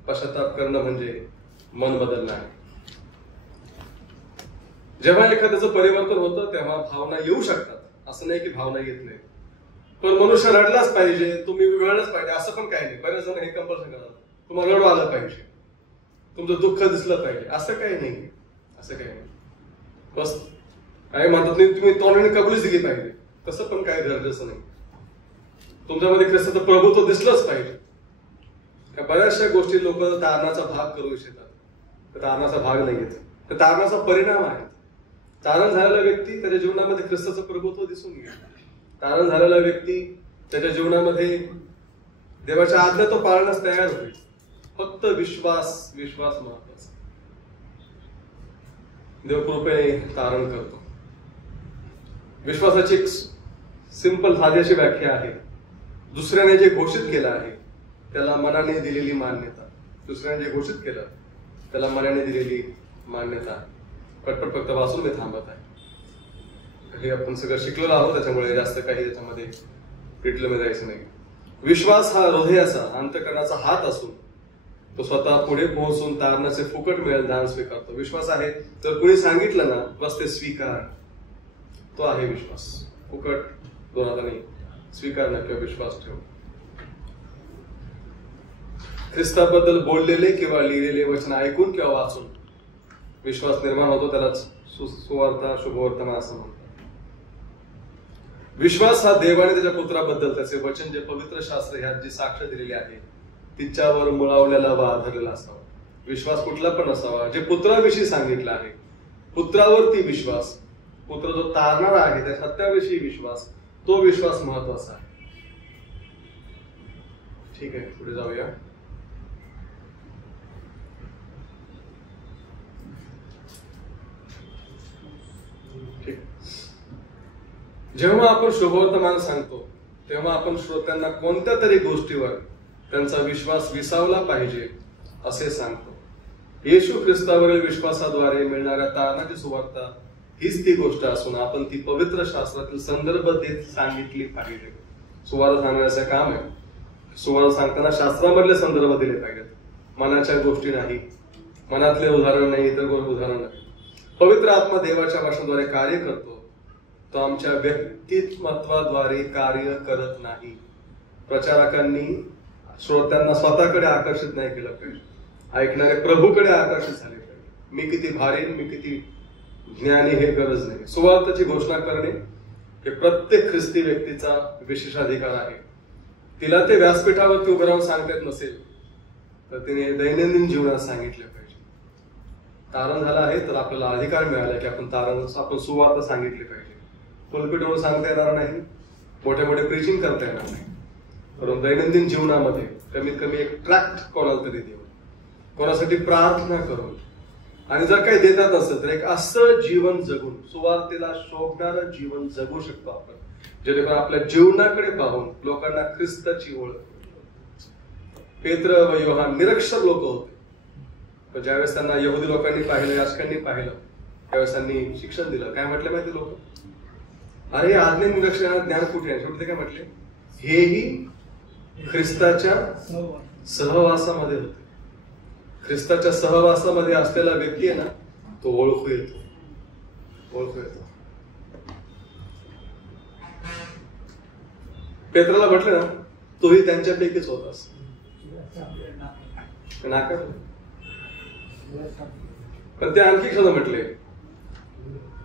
पश्चाताप करणं म्हणजे मन बदलणं आहे. जेव्हा एखाद्याचं परिवर्तन होतं तेव्हा भावना येऊ शकतात, असं नाही की भावना येत नाही. पण मनुष्य रडलाच पाहिजे, तुम्ही वेळच पाहिजे असं पण काही नाही. बरेच जण हे कंपल्सन करतात, तुम्हाला रडू आलं पाहिजे, तुमचं दुःख दिसलं पाहिजे, असं काही नाही. असं काही नाही. बस काय म्हणतात नाही तुम्ही तोंडाने कबुलीच दिली पाहिजे, तसं पण काही गरजेचं नाही. तुमच्यामध्ये ख्रिस्ताचं प्रभुत्व दिसलंच पाहिजे. बऱ्याचशा गोष्टी लोक तारणाचा भाग करू इच्छितात, तर तारणाचा भाग नाही येत, तर तारणाचा परिणाम आहे. तारण झालेला व्यक्ती त्याच्या जीवनामध्ये ख्रिस्ताचं प्रभुत्व दिसून येईल. तारण झालेला व्यक्ती त्याच्या जीवनामध्ये देवाच्या आज्ञा तो पाळण्यास तयार होईल. फक्त विश्वास महत्वाचा. देव कृपेने तारण करतो. विश्वासाची एक सिंपल साधी अशी व्याख्या आहे, दुसऱ्याने जे घोषित केलं आहे त्याला मनाने दिलेली मान्यता. दुसऱ्याने जे घोषित केलं त्याला मनाने दिलेली मान्यता. पटपट फक्त वाचून मी थांबत आहे. हे आपण सगळं शिकलेलो आहोत, त्याच्यामुळे जास्त काही त्याच्यामध्ये डिटेलमध्ये जायचं नाही. विश्वास हा हृदयाचा अंतःकरणाचा हात असून तो स्वतः पुढे पोहोचून तारणाचे फुकट मिळेल दान स्वीकारतो. विश्वास आहे तर कुणी सांगितलं ना बस ते स्वीकार, तो आहे विश्वास. फुकट दोन नाही, स्वीकार ना किंवा विश्वास ठेव. ख्रिस्ताबद्दल बोललेले किंवा लिहिलेले वचन ऐकून किंवा वाचून विश्वास निर्माण होतो, त्यालाच सुवार्ता शुभवर्तमान असं म्हणतात. विश्वास हा देवाने त्याच्या पुत्राबद्दल त्याचे वचन जे पवित्र शास्त्र ह्यात जी साक्ष दिलेली आहे तिच्यावर मुळावलेला व आधारलेला असावा. विश्वास कुठला पण असावा जे पुत्राविषयी सांगितलं आहे. पुत्रावरती विश्वास, पुत्र जो तारणारा आहे त्या सत्याविषयी विश्वास, तो विश्वास महत्वाचा आहे. ठीक आहे, पुढे जाऊया. ठीक. जेव्हा आपण शुभवर्तमान सांगतो तेव्हा आपण श्रोत्यांना कोणत्या तरी गोष्टीवर त्यांचा विश्वास विसावला पाहिजे असे सांगतो. येशू ख्रिस्तावरील विश्वासाद्वारे मिळणाऱ्या तारणाची सुवार्ता हीच ती गोष्ट असून आपण ती पवित्र शास्त्रातील संदर्भ देत सांगितली पाहिजे. सुवार्ता सांगण्याचं काम आहे. सुवार्ता सांगताना शास्त्रामधले संदर्भ दिले पाहिजेत, मनाच्या गोष्टी नाही, मनातले उदाहरण नाही, इतर उदाहरण नाही. पवित्र आत्मा देवाच्या भाषणाद्वारे कार्य करतो, तो आमच्या व्यक्तिमत्वाद्वारे कार्य करत नाही. प्रचारकांनी श्रोत्यांना स्वतःकडे आकर्षित नाही केलं पाहिजे, ऐकणारे प्रभूकडे आकर्षित झाले पाहिजे. मी किती भारी, मी किती ज्ञानी हे गरज नाही. सुवार्ताची घोषणा करणे हे प्रत्येक ख्रिस्ती व्यक्तीचा विशेषाधिकार आहे. तिला ते व्यासपीठावरती उभं राहून सांगता येत नसेल तर तिने दैनंदिन जीवनात सांगितले पाहिजे. तारण झालं आहे तर आपल्याला अधिकार मिळाला की आपण सुवार्ता सांगितली पाहिजे. पुलपिटवरून सांगता येणार नाही, मोठे मोठे प्रीचिंग करता येणार नाही, परंतु दैनंदिन जीवनामध्ये कमीत कमी एक ट्रॅक्ट कोणाला तरी देऊन, कोणासाठी प्रार्थना करून, आणि जर काही देतात नसेल तर एक असं जीवन जगून, सुवार्तेला शोभणारं जीवन जगू शकतो आपण, जेणेकरून आपल्या जीवनाकडे पाहून लोकांना ख्रिस्ताची ओळख. पेत्र व योहान निरक्षर लोक होते, पण ज्यावेळेस त्यांना यहुदी लोकांनी पाहिलं, याचकांनी पाहिलं, त्यावेळेस त्यांनी शिक्षण दिलं. काय म्हटलं माहिती लोक? अरे आज्ञा निरक्षर ज्ञान कुठे आहे? शेवटी काय म्हटले? हेही ख्रिस्ताच्या सहवासामध्ये होते. ख्रिस्ताच्या सहवासामध्ये असलेला व्यक्ती आहे ना, तो ओळखू येतो. पेत्राला म्हटलं ना, तोही त्यांच्यापैकीच होतास. नाकारलं. पण ते आणखी खरं म्हटले,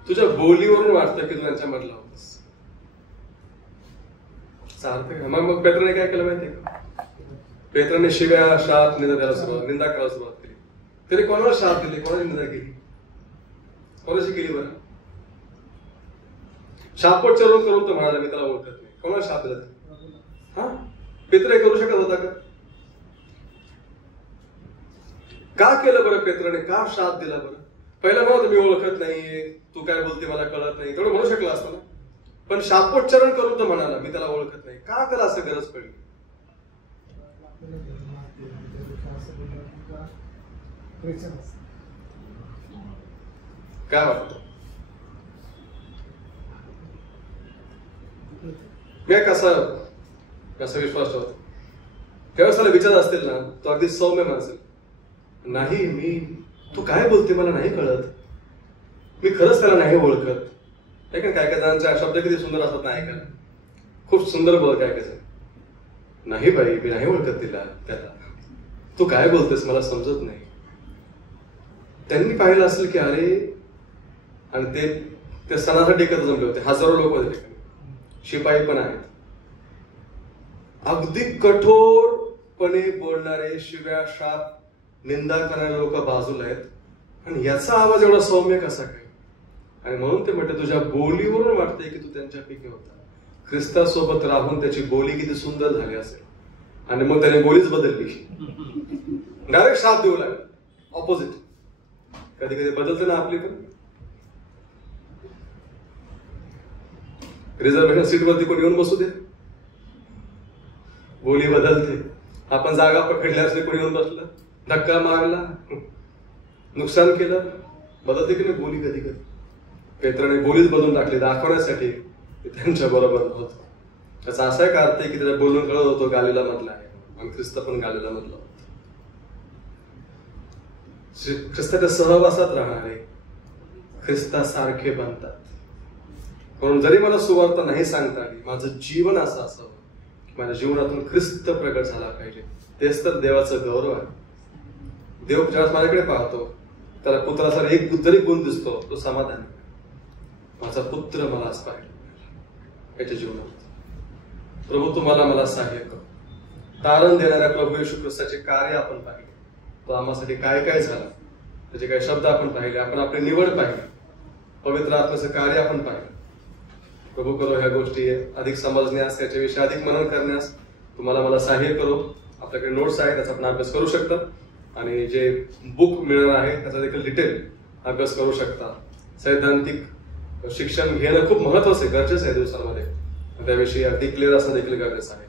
तुझ्या बोलीवरून वाटतं की तू त्यांच्यामधला होतास. मग पेत्राने काय केलं माहितीये का? पेत्राने शिव्या, शाप, निंदा करायला सुरुवात केली. तरी कोणाला शाप दिली, कोणाची निंदा केली, कोणाची केली बरं? शापोच्चारण करून तो म्हणाला मी त्याला ओळखत नाही. कोणाला शाप दिला? हा, पेत्र हे करू शकत होता का केलं बरं पेत्राने? का शाप दिला बरं? पहिला म्हणा मी ओळखत नाहीये, तू काय बोलते मला कळत नाही, तेवढं म्हणू शकला असतं ना. पण शापोच्चारण करून तो म्हणाला मी त्याला ओळखत नाही. का त्याला असं गरज पडली? काय वाटतं? मी कसा विश्वास ठेवतो? त्यावेळेस त्याला विचार असतील ना, तो अगदी सौम्य असेल, नाही तू काय बोलते मला नाही कळत, मी खरंच त्याला नाही ओळखत. काय काय जणांचे शब्द किती सुंदर असतात ना ऐकायला, खूप सुंदर बोल. काय काय नाही बाई मी नाही ओळखत त्याला, तू काय बोलतेस मला समजत नाही. त्यांनी पाहिलं असेल की अरे, आणि ते सणासाठी एकत्र जमले होते, हजारो लोक होते ठिकाणी, शिपाई पण आहेत. अगदी कठोरपणे बोलणारे, शिव्या, शाप, निंदा करणारे लोक बाजूला आहेत, आणि याचा आवाज एवढा सौम्य कसा काय? आणि म्हणून ते म्हणते तुझ्या बोलीवरून वाटतंय की तू त्यांच्यापैकी होता. ख्रिस्तासोबत राहून त्याची बोली किती सुंदर झाली असेल, आणि मग त्याने बोलीच बदलली, डायरेक्ट शाप देऊ लागला. ऑपोजिट कधी कधी बदलते ना आपली पण. रिझर्वेशन सीटवरती कोणी येऊन बसू दे, बोली बदलते. आपण जागा पकडल्या असले कोणी येऊन बसलं, धक्का मारला, नुकसान केलं, बदलते की नाही बोली कधी कधी. पेत्राने बोलीच बदलून टाकली दाखवण्यासाठी त्यांच्या बरोबर होतो. त्याचा असा एक अर्थ आहे की त्याच्या बोलून कळत होतो गालिला मधला आहे, आणि ख्रिस्त पण गालिला मधला होता. ख्रिस्ताच्या सहवासात राहणारे ख्रिस्तासारखे बनतात. म्हणून जरी मला सुवार्ता नाही सांगता आली, माझं जीवन असं असावं की माझ्या जीवनातून ख्रिस्त प्रगट झाला पाहिजे. तेच तर देवाचं गौरव आहे. देव ज्यावेळेस माझ्याकडे पाहतो त्याला पुत्राचा एक जरी गुण दिसतो, तो समाधान. माझा पुत्र मला आज पाहिजे याच्या जीवनात. प्रभू तुम्हाला मला सहाय्य कर. तारण देणाऱ्या प्रभू येशू ख्रिस्ताचे कार्य आपण पाहिले, तो आम्हासाठी काय काय झाला, त्याचे काही शब्द आपण पाहिले, आपण आपली निवड पाहिली, पवित्र आत्म्याचं कार्य आपण पाहिलं. प्रभू करो ह्या गोष्टी अधिक समजण्यास, त्याच्याविषयी अधिक मनन करण्यास तुम्हाला मला सहाय्य करो. आपल्याकडे नोट्स आहेत, त्याचा आपण अभ्यास करू शकता, आणि जे बुक मिळणार आहे त्याचा देखील डिटेल अभ्यास करू शकता. सैद्धांतिक शिक्षण घेणं खूप महत्वाचं आहे, गरजेचं आहे दिवसांमध्ये. त्याविषयी अगदी क्लिअर असणं देखील गरजेचं आहे.